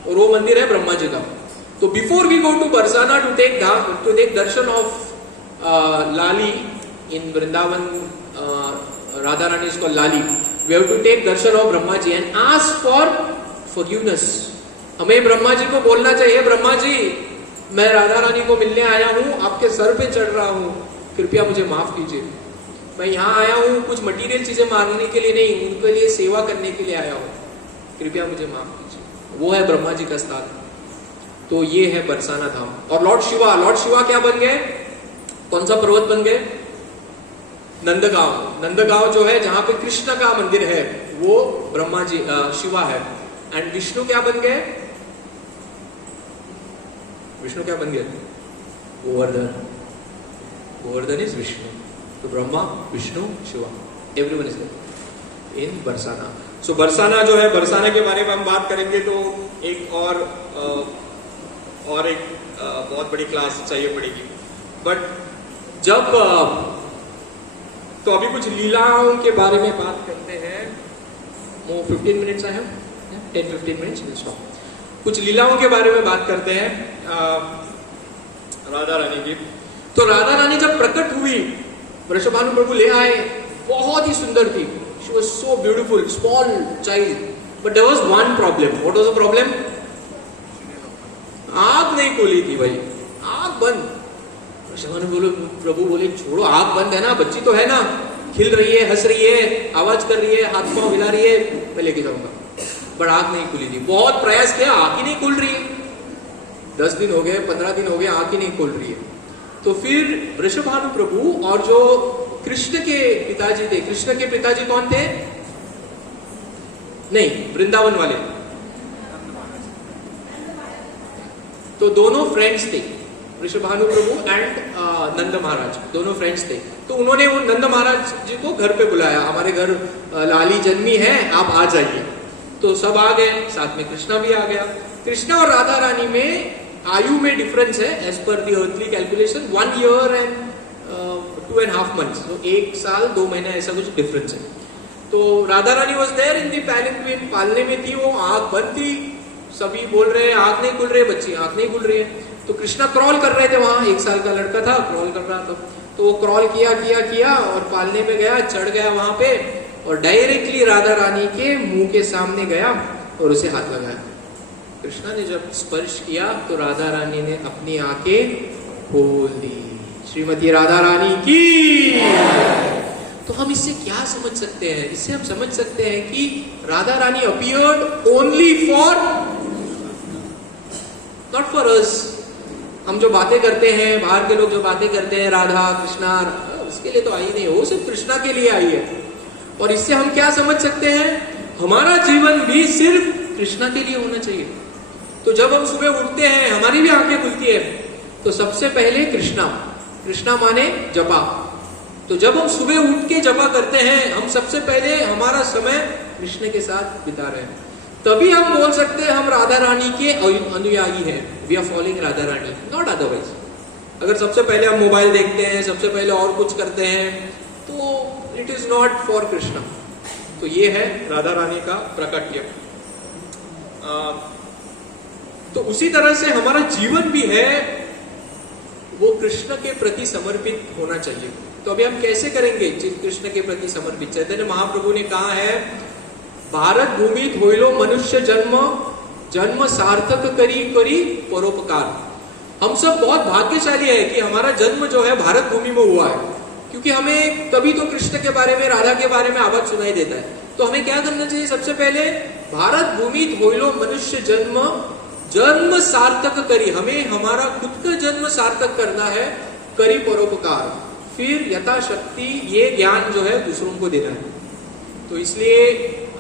और वो मंदिर है ब्रह्मा जी का। तो before we go to Barsana to take darshan of Lali in Vrindavan, Radha Rani is called Lali, we have to take darshan of Brahma ji and ask for forgiveness। हमें ब्रह्मा जी को बोलना चाहिए, ब्रह्मा जी मैं राधा रानी को मिलने आया हूँ, आपके सर पे चढ़ रहा हूँ, कृपया मुझे माफ कीजिए। मैं यहाँ आया हूँ कुछ मटेरियल चीजें मांगने के लिए नहीं, उनके लिए सेवा करने के लिए आया हूँ, कृपया मुझे माफ कीजिए। वो है ब्रह्मा जी का स्थान। तो ये है बरसाना धाम। और लॉर्ड शिवा क्या बन गए? कौन सा पर्वत बन गए? नंदगांव। नंदगांव जो है, जहां पे कृष्ण का मंदिर है, वो ब्रह्मा जी शिवा है। एंड विष्णु क्या बन गए? विष्णु क्या बन गए? गोवर्धन। गोवर्धन इज विष्णु। तो Brahma, Vishnu, Shiva, everyone is in Barsana. So Barsana जो है, बरसाना के बारे में हम बात करेंगे तो एक और एक बहुत बड़ी क्लास चाहिए पड़ेगी। बट जब तो अभी कुछ लीलाओं के बारे में बात करते हैं। 15 मिनट्स आए हैं, 10-15 मिनट्स। कुछ लीलाओं के बारे में बात करते हैं राधा रानी की। तो राधा रानी जब प्रकट हुई, वृषभानु प्रभु ले आए, बहुत ही सुंदर थी। She was so beautiful, small child. But there was one problem. What was the problem? आग नहीं खोली थी भाई, आग बंद। वृषभानु प्रभु बोले छोड़ो, आग बंद है ना, बच्ची तो है ना, खिल रही है, हंस रही है, आवाज कर रही है, हाथ पांव हिला रही है, मैं लेके जाऊंगा। बट आग नहीं खुली थी। बहुत प्रयास किया, आग ही नहीं खुल रही है। 10 दिन हो गए, 15 दिन हो गए, आग ही नहीं खुल रही है। तो फिर वृषभानु प्रभु और जो कृष्ण के पिताजी थे, कृष्ण के पिताजी कौन थे? नहीं, वृंदावन वाले। तो दोनों फ्रेंड्स थे, वृषभानु प्रभु एंड नंद महाराज, दोनों फ्रेंड्स थे। तो उन्होंने वो नंद महाराज जी को घर पे बुलाया, हमारे घर लाली जन्मी है, आप आ जाइए। तो सब आ गए, साथ में कृष्णा भी आ गया। कृष्णा और राधा रानी में आयु में डिफरेंस है, as per the earthly calculation 1 year and 2.5 months। तो 1 साल 2 महीने ऐसा कुछ डिफरेंस है। तो Radha Rani was there in दी पैलेंक्विन, पालने में थी वो, आंख बंद थी, सभी बोल रहे हैं आंख नहीं खुल रही है, बच्ची आंख नहीं खुल रही है। तो कृष्णा क्रॉल कर रहे थे वहां, 1 साल का लड़का था, क्रॉल कर रहा था। तो वो क्रॉल किया और पालने में गया, चढ़ गया वहां पे, और डायरेक्टली राधा रानी के मुंह के सामने गया और उसे हाथ लगाया। कृष्णा ने जब स्पर्श किया तो राधा रानी ने अपनी आंखें खोल दी। श्रीमती राधा रानी की। तो हम इससे क्या समझ सकते हैं? इससे हम समझ सकते हैं कि Radha Rani appeared only for, not for us. हम जो बातें करते हैं, बाहर के लोग जो बातें करते हैं, राधा कृष्णा, उसके लिए तो आई नहीं, वो सिर्फ कृष्णा के लिए आई है। और इससे हम क्या समझ सकते हैं, हमारा जीवन भी सिर्फ कृष्णा के लिए होना चाहिए। तो जब हम सुबह उठते हैं, हमारी भी आंखें खुलती है, तो सबसे पहले कृष्णा, कृष्णा माने जपा। तो जब हम सुबह उठ के जपा करते हैं, हम सबसे पहले हमारा समय कृष्ण के साथ बिता रहे हैं। तभी हम बोल सकते हैं हम राधा रानी के अनुयायी हैं, we are following Radha Rani, not otherwise. अगर सबसे पहले हम मोबाइल देखते हैं, सबसे पहले और कुछ करते हैं, तो it is not for Krishna. तो ये है राधा रानी का प्रकट्य। तो उसी तरह से हमारा जीवन भी है, वो कृष्ण के प्रति समर्पित होना चाहिए। तो अभी हम कैसे करेंगे कृष्ण के प्रति समर्पित? चैतन्य महाप्रभु ने कहा है, भारत भूमि होइलो मनुष्य जन्म, जन्म सार्थक करी करी परोपकार। हम सब बहुत भाग्यशाली है कि हमारा जन्म जो है भारत भूमि में हुआ है, क्योंकि हमें कभी तो कृष्ण के बारे में, राधा के बारे में आवाज सुनाई देता है। तो हमें क्या करना चाहिए? सबसे पहले भारत भूमि होइलो मनुष्य जन्म, जन्म सार्थक करी, हमें हमारा खुद का जन्म सार्थक करना है, करी परोपकार, फिर यथाशक्ति ये ज्ञान जो है दूसरों को देना है। तो इसलिए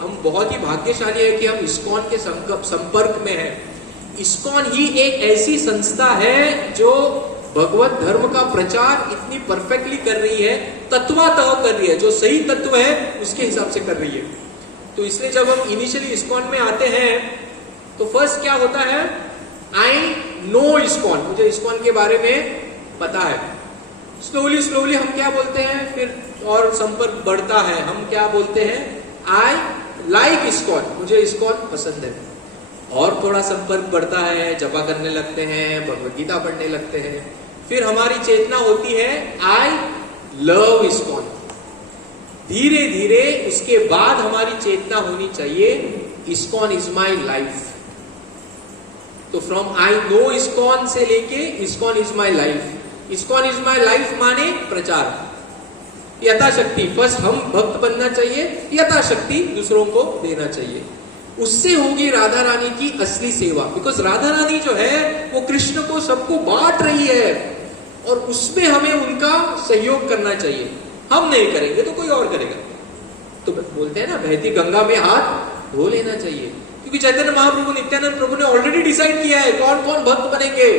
हम बहुत ही भाग्यशाली है कि हम इस्कॉन के संपर्क में हैं। इस्कॉन ही एक ऐसी संस्था है जो भगवत धर्म का प्रचार इतनी परफेक्टली कर रही है, तत्वतः कर रही है, जो सही तत्व है उसके हिसाब से कर रही है। तो इसलिए जब हम इनिशियली इस्कॉन में आते हैं, तो फर्स्ट क्या होता है, आई नो इस्कॉन, मुझे इस्कॉन के बारे में पता है। स्लोली स्लोली हम क्या बोलते हैं, फिर और संपर्क बढ़ता है, हम क्या बोलते हैं, आई लाइक इस्कॉन, मुझे इस्कॉन पसंद है। और थोड़ा संपर्क बढ़ता है, जपा करने लगते हैं, भगवद गीता पढ़ने लगते हैं, फिर हमारी चेतना होती है, आई लव इस्कॉन। धीरे धीरे उसके बाद हमारी चेतना होनी चाहिए, इस्कॉन इज माई लाइफ। तो फ्रॉम आई नो इस्कॉन से लेके ISKCON is my life. ISKCON is my life माने प्रचार, यथाशक्ति। फर्स्ट हम भक्त बनना चाहिए, यथाशक्ति दूसरों को देना चाहिए। उससे होगी राधा रानी की असली सेवा, बिकॉज राधा रानी जो है वो कृष्ण को सबको बांट रही है, और उसमें हमें उनका सहयोग करना चाहिए। हम नहीं करेंगे तो कोई और करेगा। तो बोलते हैं ना, बहती गंगा में हाथ धो लेना चाहिए, क्योंकि चैतन्य महाप्रभु, नित्यानंद प्रभु ने ऑलरेडी डिसाइड किया है कौन कौन भक्त बनेंगे।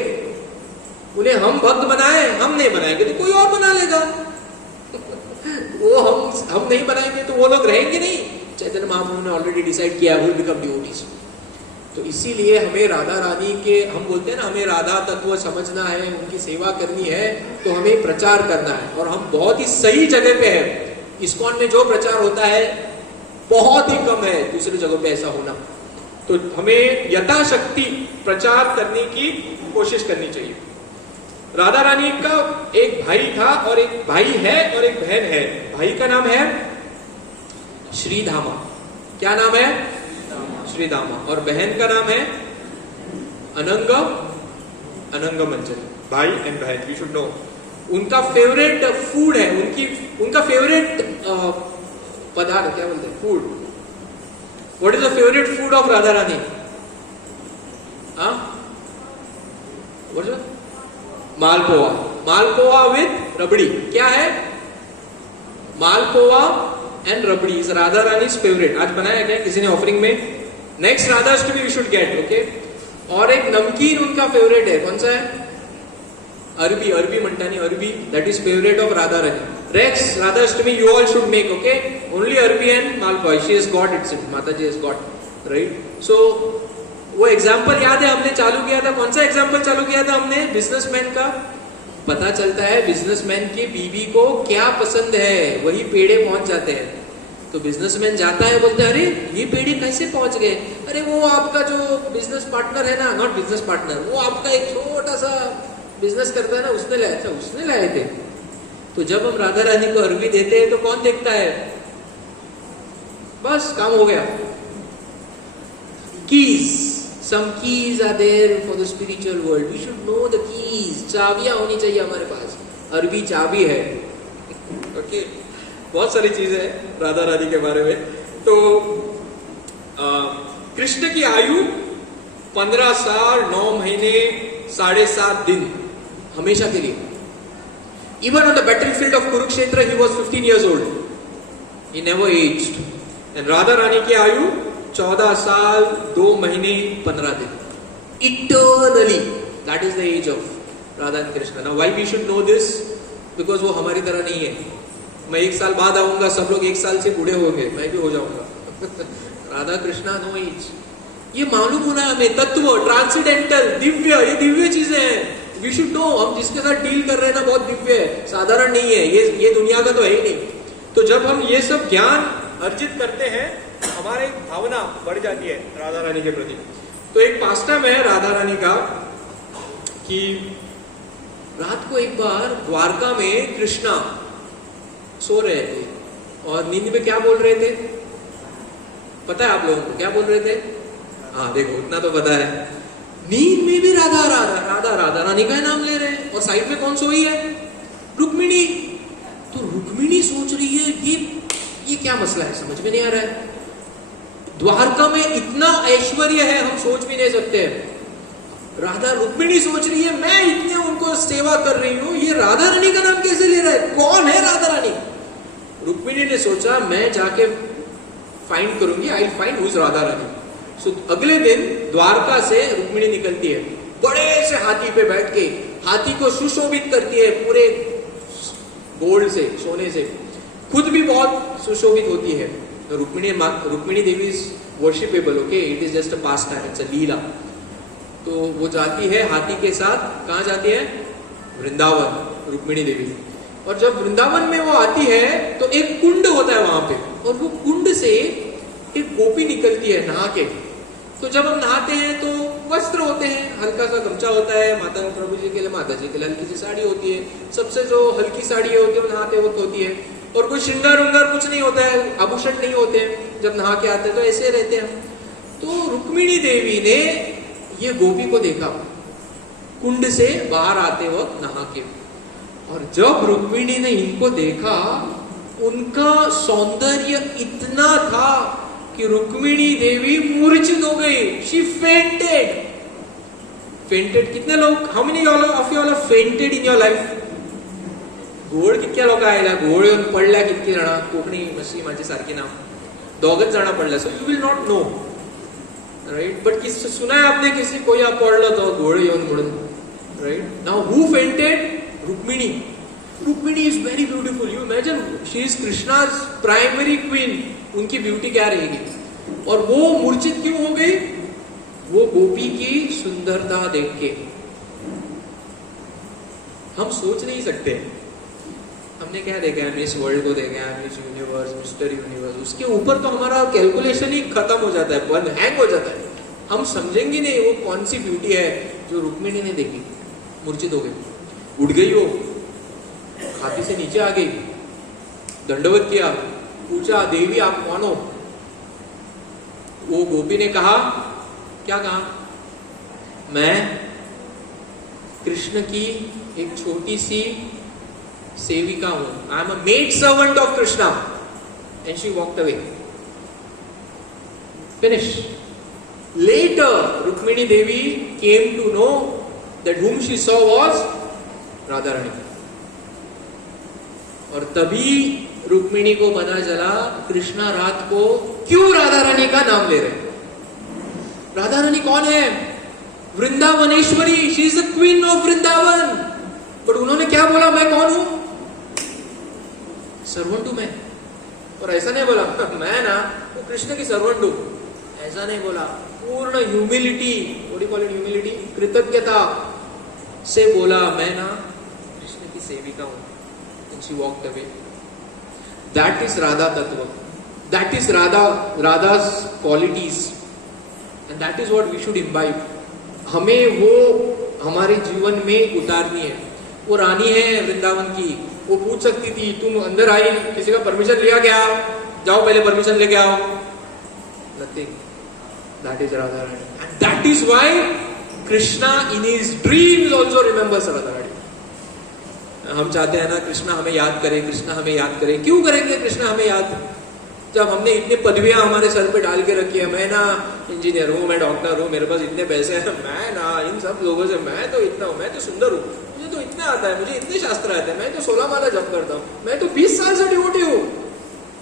उन्हें हम भक्त बनाए, हम नहीं बनाएंगे तो कोई और बना लेगा। वो हम नहीं बनाएंगे तो वो लोग रहेंगे नहीं। चैतन्य महाप्रभु ने ऑलरेडी डिसाइड किया है, बिकम डिवोटीज। तो इसीलिए हमें राधा रानी के, हम बोलते हैं ना, हमें राधा तत्व समझना है, उनकी सेवा करनी है, तो हमें प्रचार करना है। और हम बहुत ही सही जगह पे है। इस्कॉन में जो प्रचार होता है बहुत ही कम है दूसरी जगहों पे ऐसा होना। तो हमें यथाशक्ति प्रचार करने की कोशिश करनी चाहिए। राधा रानी का एक भाई था, और एक भाई है और एक बहन है। भाई का नाम है श्रीधामा। क्या नाम है? श्रीधामा। और बहन का नाम है अनंग मंजरी। भाई एंड बहन, यू शुड नो। उनका फेवरेट फूड है, उनका फेवरेट पदार्थ क्या बोलते हैं, food. What is the favourite food of Radha Rani? Malpoha. Malpoha with rabri. क्या है? Malpoha and rabri is Radha Rani favourite. आज बनाया गया किसी ने ऑफरिंग में। Next Radhashtami we should get, okay. और एक नमकीन उनका फेवरेट है, कौन सा है? अरबी मंटानी, arbi, that is favourite of Radha Rani. Next Radhashtami you all should make, okay, only arbi and malpoha. She has got its, माता ji has got, right. So वो एग्जाम्पल याद है, हमने चालू किया था, कौन सा एग्जाम्पल चालू किया था हमने? बिजनेसमैन का। पता चलता है बिजनेसमैन की बीवी को क्या पसंद है, वही पेड़े पहुंच जाते हैं। तो बिजनेसमैन जाता है, बोलते हैं, अरे ये पेड़े कैसे पहुंच गए? अरे वो आपका जो बिजनेस पार्टनर है ना, नॉट बिजनेस पार्टनर, वो आपका एक छोटा सा बिजनेस करता है ना, उसने लाया। अच्छा, उसने लाए थे। तो जब हम राधा रानी को अरबी देते हैं तो कौन देखता है? बस काम हो गया। Keys, some keys are there for the spiritual world. We should know the keys. चाबियां होनी चाहिए हमारे पास। अरबी चाबी है, ओके। बहुत सारी चीजें हैं राधा रानी के बारे में। तो कृष्ण की आयु 15 साल 9 महीने 7.5 दिन, हमेशा के लिए। Even on the battlefield of Kurukshetra, he was 15 years old. He never aged. And Radha Rani की आयु 14 साल 2 महीने 15 दिन. Eternally. That is the age of Radha and Krishna. Now why we should know this? Because वो हमारी तरह नहीं है. मैं 1 साल बाद आऊंगा, सब लोग 1 साल से बूढ़े होंगे, मैं भी हो जाऊंगा. Radha Krishna know as. ये मालूम होना है हमें. तत्व, ट्रांसेंडेंटल, दिव्य, ये दिव्य चीजें हैं. We should know. हम जिसके साथ डील कर रहे हैं ना बहुत दिव्य है, साधारण नहीं है. ये दुनिया का तो है ही नहीं. तो जब हम ये सब ज्ञान अर्जित करते हैं, हमारी भावना बढ़ जाती है राधा रानी के प्रति. तो एक पास्टम है राधा रानी का कि रात को एक बार द्वारका में कृष्णा सो रहे थे और नींद में क्या बोल रहे थे पता है आप लोगों को? क्या बोल रहे थे? हाँ देखो, इतना तो पता है. नींद में भी राधा राधा राधा राधा रानी का नाम ले रहे हैं. और साइड में कौन सोई है? रुक्मिणी. तो रुक्मिणी सोच रही है ये क्या मसला है, समझ में नहीं आ रहा है. द्वारका में इतना ऐश्वर्य है, हम सोच भी नहीं सकते हैं. राधा रुक्मिणी सोच रही है मैं इतने उनको सेवा कर रही हूं, ये राधा रानी का नाम कैसे ले रहा है? कौन है राधा रानी? रुक्मिणी ने सोचा मैं जाके फाइंड करूंगी, I find whose Radha Rani. सो अगले दिन द्वारका से रुक्मिणी निकलती है बड़े से हाथी पे बैठ के. हाथी को सुशोभित करती है पूरे गोल्ड से, सोने से. खुद भी बहुत सुशोभित होती है. Rukmini Devi is worshipable. Okay, it is just a past time, it's a leela. तो वो जाती है हाथी के साथ. कहाँ जाती है? वृंदावन, रुक्मिणी देवी. और जब वृंदावन में वो आती है तो एक कुंड होता है वहां पे, और वो कुंड से एक गोपी निकलती है नहा के. तो जब हम नहाते हैं तो वस्त्र होते हैं, हल्का सा गमछा होता है. माता प्रभु जी के लिए, माता जी के लिए हल्की सी साड़ी होती है. सबसे जो हल्की साड़ी होती है वो नहाते वक्त होती है. और कोई श्रृंगार उंगार कुछ नहीं होता है, आभूषण नहीं होते हैं. जब नहा के आते हैं तो ऐसे रहते हैं. तो रुक्मिणी देवी ने ये गोपी को देखा कुंड से बाहर आते वक्त नहा के. और जब रुक्मिणी ने इनको देखा, उनका सौंदर्य इतना था कि रुक्मिणी देवी मूर्छित हो गई. She fainted. फेंटेड. कितने लोग, how many of you all have fainted in your life? घोड कितक्या लोक आयला, घोड येऊन पडल्या कितकी जाणा. कोकणी मातशी माझी सारखी ना, दोगच जाणा पडल्या. So you will not know, right? But सुना है आपने किसी कोई आप पडलो तो घोड येऊन म्हणून, right? Now who fainted? Rukmini. Rukmini is very beautiful. You imagine, she is Krishna's primary queen. उनकी ब्यूटी क्या रहेगी? और वो मूर्छित क्यों हो गई? वो गोपी की सुंदरता देख के. हम सोच नहीं सकते. हमने क्या देखा है? मिस वर्ल्ड को देखा है, मिस यूनिवर्स, मिस्टर यूनिवर्स. उसके ऊपर तो हमारा कैलकुलेशन ही खत्म हो जाता है, बंद, हैंग हो जाता है. हम समझेंगे नहीं वो कौन सी ब्यूटी है जो रुक्मिणी ने देखी. मूर्छित हो गई, उठ गई. वो हाथी से नीचे आ गई, दंडवत किया, पूछा देवी आप कौन हो? वो गोपी ने कहा, क्या कहा? मैं कृष्ण की एक छोटी सी सेविका हूं. I am a maid servant of Krishna. And she walked away. Finish. Later Rukmini Devi came to know that whom she saw was Radha Rani. और तभी रुक्मिणी को पता चला कृष्णा रात को क्यों राधा रानी का नाम ले रहे. राधा रानी कौन है? Vrindavaneshwari. She is the queen of Vrindavan. But उन्होंने क्या बोला? मैं कौन हूं? सर्वेंट हूं मैं. और ऐसा नहीं बोला मैं ना वो कृष्ण की सर्वेंट हूं, ऐसा नहीं बोला. पूर्ण humility, what do call it, humility, कृतज्ञता से बोला मैं ना कृष्ण की सेविका हूं. And she walked away. That is Radha Tattva. That is Radha's qualities. And that is what we should imbibe. हमें वो हमारे जीवन में उतारनी है. वो रानी है वृंदावन की. वो पूछ सकती थी तुम अंदर आई, किसी का परमिशन लिया क्या? जाओ पहले परमिशन लेके आओ. Nothing. That is Radha Rani. And that is why Krishna in his dreams also remembers Radha Rani. हम चाहते हैं ना कृष्णा हमें याद करे, कृष्णा हमें याद करे. क्यों करेंगे कृष्णा हमें याद? जब हमने इतने पदवियां हमारे सर पे डाल के रखी है. मैं ना इंजीनियर हूँ, मैं डॉक्टर हूँ, मेरे पास इतने पैसे हैं, मैं ना इन सब लोगों से, मैं तो इतना हूँ, मैं तो सुंदर हूँ, मुझे तो इतना आता है, मुझे इतने शास्त्र आते हैं, मैं तो 16 माला जप करता हूँ, मैं तो 20 साल से डिवोटी हूँ.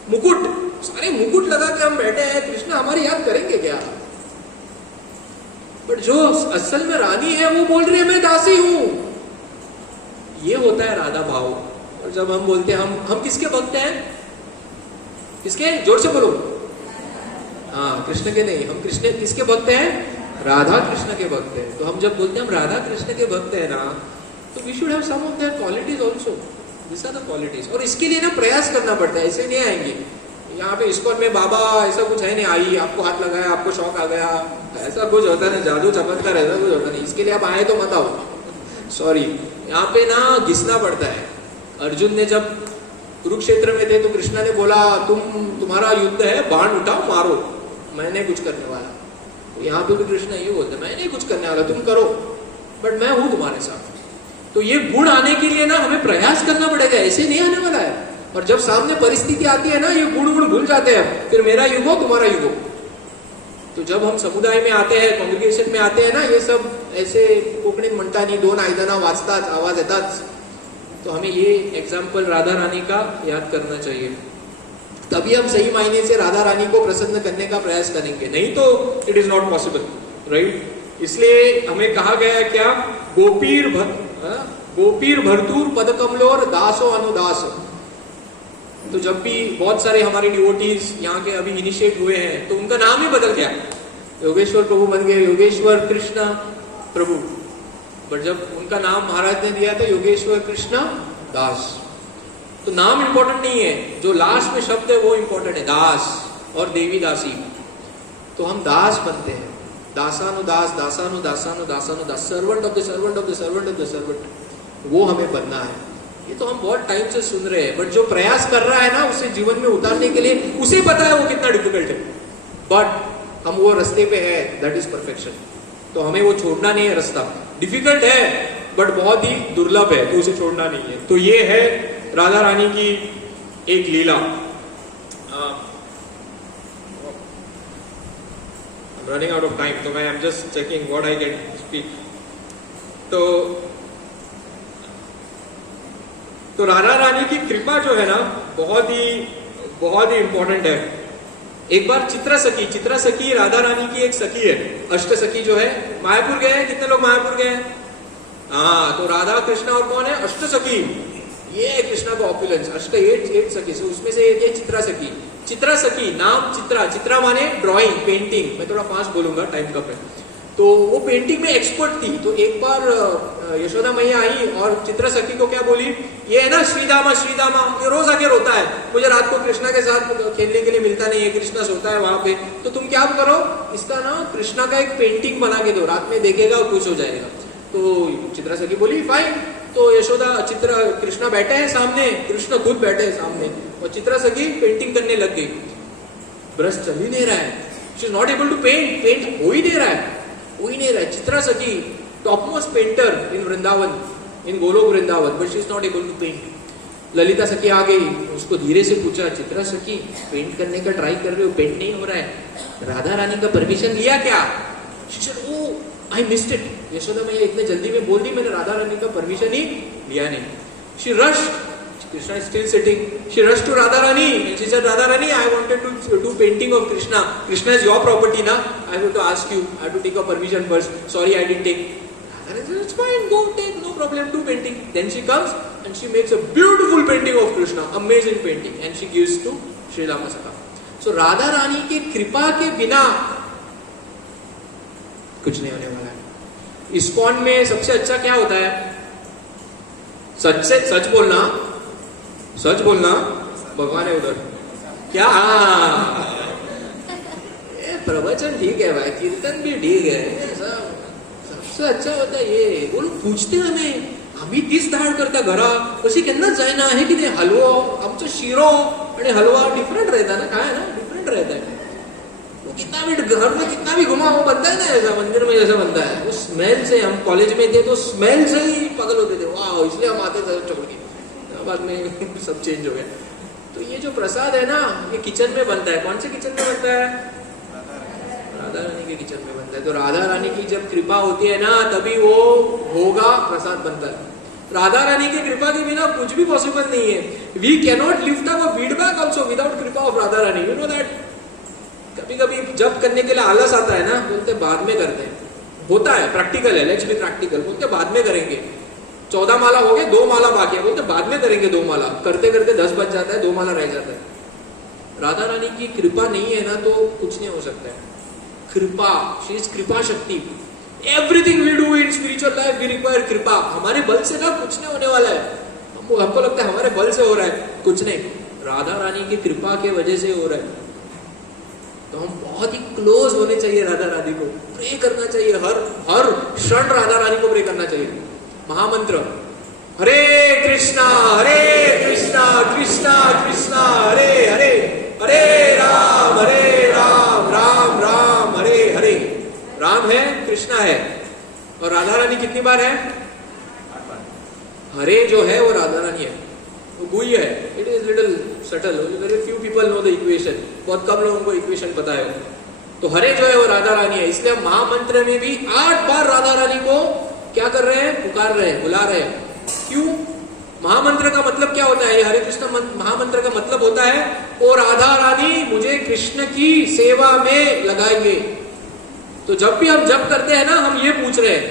मुकुट, सारे मुकुट लगा के हम बैठे हैं, कृष्ण हमारी याद करेंगे क्या? बट जो असल में रानी है वो बोल रही है मैं दासी हूं। ये होता है राधा भाव। और जब हम बोलते हैं हम किसके भक्त हैं? किसके? जोर से बोलो। हाँ, कृष्ण के नहीं, हम कृष्ण किसके भक्त हैं? राधा कृष्ण के भक्त हैं। तो हम जब बोलते हैं हम राधा कृष्ण के भक्त हैं ना, तो we should have some of their qualities also. This are the qualities. और इसके लिए ना प्रयास करना पड़ता है, ऐसे नहीं आएंगे। यहाँ पे इस्कॉन में बाबा ऐसा कुछ है नहीं, आई आपको हाथ लगाया आपको शौक आ गया, ऐसा कुछ होता है, जादू चमत्कार ऐसा कुछ होता नहीं। इसके लिए आप आए तो मत आओ, सॉरी। यहाँ पे ना घिसना पड़ता है। अर्जुन ने जब कुरुक्षेत्र में थे तो कृष्णा ने बोला तुम्हारा युद्ध है, बाण उठाओ मारो, मैं नहीं कुछ करने वाला। तो यहाँ पे भी कृष्णा ये बोलते मैं नहीं कुछ करने वाला, तुम करो, बट मैं हूं तुम्हारे साथ। तो ये गुण आने के लिए ना हमें प्रयास करना पड़ेगा, ऐसे नहीं आने वाला है। और जब सामने परिस्थिति आती है ना, ये गुण भूल जाते हैं, फिर मेरा युग हो तुम्हारा युग हो। तो जब हम समुदाय में आते हैं, कॉन्ग्रेगेशन में आते हैं ना, ये सब ऐसे कोकणीत म्हणता नहीं, दोन आयदाना वाचतात, आवाज येतात। तो हमें ये एग्जाम्पल राधा रानी का याद करना चाहिए, तभी हम सही मायने से राधा रानी को प्रसन्न करने का प्रयास करेंगे, नहीं तो it is not possible, right. इसलिए हमें कहा गया है क्या? गोपीर भरतूर पद कमलोर दासो अनुदास। तो जब भी बहुत सारे हमारे डिवोटीज यहाँ के अभी इनिशिएट हुए हैं तो उनका नाम ही बदल गया, योगेश्वर प्रभु बन गए योगेश्वर कृष्ण प्रभु। बट जब उनका नाम महाराज ने दिया था योगेश्वर कृष्ण दास, तो नाम इंपॉर्टेंट नहीं है, जो लास्ट में शब्द है वो इंपॉर्टेंट है, दास और देवी दासी। तो हम दास बनते हैं, दासानुदास दासानुदासानु दासानुदास, servant of the servant of the servant of the servant, वो हमें बनना है। ये तो हम बहुत टाइम से सुन रहे हैं, बट जो प्रयास कर रहा है ना उसे जीवन में उतारने के लिए उसे पता है वो कितना डिफिकल्ट है, बट हम वो रास्ते पे है, दैट इज परफेक्शन। तो हमें वो छोड़ना नहीं है, रास्ता डिफिकल्ट है बट बहुत ही दुर्लभ है, तो उसे छोड़ना नहीं है। तो ये है राधा रानी की एक लीला। रनिंग आउट ऑफ टाइम, तो मैं I am just checking what I can speak. तो राधा रानी की कृपा जो है ना बहुत ही इंपॉर्टेंट है। एक बार चित्रा सखी राधा रानी की एक सखी है, अष्ट सखी जो है। मायापुर गए हैं? कितने लोग मायापुर गए हैं? हाँ, तो राधा कृष्णा और कौन है? अष्ट सखी। ये कृष्णा का ऑपुलेंस, अष्ट एट सखी से, उसमें से एक है चित्रा सखी। नाम चित्रा माने ड्राइंग, पेंटिंग। मैं थोड़ा फास्ट बोलूंगा, टाइम कम है। तो वो पेंटिंग में एक्सपर्ट थी। तो एक बार यशोदा मैया आई और चित्रा सखी को क्या बोली, ये है ना श्रीदामा, ये रोज आके रोता है, मुझे रात को कृष्णा के साथ खेलने के लिए मिलता नहीं है, कृष्णा सोता है वहां पे, तो तुम क्या करो, इसका ना कृष्णा का एक पेंटिंग बना के दो, रात में देखेगा और खुश हो जाएगा। तो चित्रा सखी बोली फाइन। तो यशोदा कृष्णा बैठे हैं सामने, कृष्ण खुद बैठे हैं सामने, और चित्रा सखी पेंटिंग करने लग गई। ब्रश चल ही नहीं रहा है, she is not able to paint हो ही नहीं रहा है। Chitra Sakhi topmost painter in Vrindavan, in Golok Vrindavan, but she is not able to paint. Lalita Sakhi आ गई, उसको धीरे से पूछा, चित्रा सखी पेंट करने का ट्राई कर रहे हो, पेंट नहीं हो रहा है, राधा रानी का परमिशन लिया क्या? She said oh I missed it. Yashoda मैया इतने जल्दी में बोल दी, मैंने राधा रानी का परमिशन ही लिया नहीं। She rushed, Krishna is still sitting. She rushed to Radharani and she said, Radharani, I wanted to do painting of Krishna. Krishna is your property, na? I have to ask you. I have to take a permission first. Sorry, I didn't take. Radharani said, it's fine, go take, no problem, do painting. Then she comes and she makes a beautiful painting of Krishna, amazing painting, and she gives to Sri Ramasaka. So Radharani की कृपा के बिना कुछ नहीं होने वाला है। ISKCON में सबसे अच्छा क्या होता है? सच बोलना, भगवान है उधर क्या? प्रवचन ठीक है भाई, कीर्तन भी ठीक है, सबसे अच्छा होता है ये। वो लोग पूछते हमें, आम्ही तीच धाड करता घरा, कशी केन्ना जायना हे कितें हलवो, आमचो शिरो आणि हलवा डिफरेंट रहता ना, काय ना डिफरेंट रहता है। वो कितना भी घर में कितना भी घुमा, वो बनता है ना ऐसा, मंदिर में जैसा बनता है, वो स्मेल से, हम कॉलेज में थे तो स्मेल से ही पागल होते थे, वाह, इसलिए हम आते थे छोड़ के, बाद में सब चेंज हो गया। तो ये जो प्रसाद है ना, ये किचन में बनता है। कौन से किचन में बनता है? राधा रानी के किचन में बनता है। तो राधा रानी की जब कृपा होती है ना, तभी वो होगा प्रसाद बनता है। राधा रानी की कृपा के बिना कुछ भी पॉसिबल नहीं है. We cannot lift up a feedback also without कृपा of Radha Rani. You know that. कभी कभी जब करने के लिए आलस आता है ना, बोलते बाद में करते हैं. होता है, प्रैक्टिकल है, लेट्स बी प्रैक्टिकल. बोलते बाद में करेंगे. 14 माला हो गए, 2 माला बाकी है, बोलते बाद में करेंगे 2 माला. करते करते 10 बज जाता है, 2 माला रह जाता है. राधा रानी की कृपा नहीं है ना तो कुछ नहीं हो सकता है. कृपा, she is kripa shakti. Everything we do in spiritual life we require kripa. हमारे बल से ना कुछ नहीं होने वाला है. हमको लगता है हमारे बल से हो रहा है, कुछ नहीं. राधा रानी की कृपा के वजह से हो रहा है. तो हम बहुत ही क्लोज होने चाहिए राधा रानी को. प्रे करना चाहिए, हर क्षण राधा रानी को प्रे करना चाहिए. महामंत्र हरे कृष्णा कृष्णा कृष्णा हरे हरे, हरे राम राम राम हरे हरे. राम है, कृष्णा है, और राधा रानी कितनी बार है? हरे जो है वो राधा रानी है, वो गुह्य है. It is little subtle. Very few people know the equation. बहुत कम लोगों को इक्वेशन पता है. तो हरे जो है वो राधा रानी है. इसलिए महामंत्र में भी 8 बार राधा रानी को क्या कर रहे हैं? पुकार रहे हैं, बुला रहे हैं. क्यों? महामंत्र का मतलब क्या होता है? ये हरे कृष्ण महामंत्र का मतलब होता है, ओ राधा रानी मुझे कृष्ण की सेवा में लगाइए. तो जब भी हम जप करते हैं ना, हम ये पूछ रहे हैं.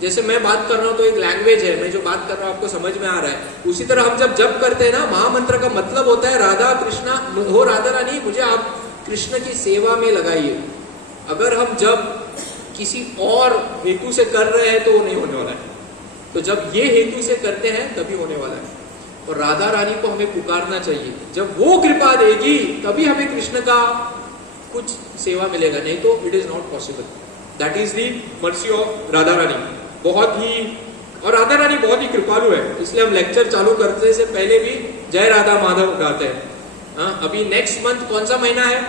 जैसे मैं बात कर रहा हूं तो एक लैंग्वेज है, मैं जो बात कर रहा हूं आपको समझ में आ रहा है. उसी तरह हम जब जप करते हैं ना, महामंत्र का मतलब होता है राधा कृष्णा हो राधा रानी मुझे आप कृष्ण की सेवा में लगाइए. अगर हम जब किसी और हेतु से कर रहे हैं तो वो नहीं होने वाला है. तो जब ये हेतु से करते हैं तभी होने वाला है. और राधा रानी को हमें पुकारना चाहिए. जब वो कृपा देगी तभी हमें कृष्ण का कुछ सेवा मिलेगा, नहीं तो it is not possible. That is the mercy of Radha Rani. बहुत ही, और राधा रानी बहुत ही कृपालु है. इसलिए हम लेक्चर चालू करने से पहले भी जय राधा माधव गाते हैं. अभी नेक्स्ट मंथ कौन सा महीना है?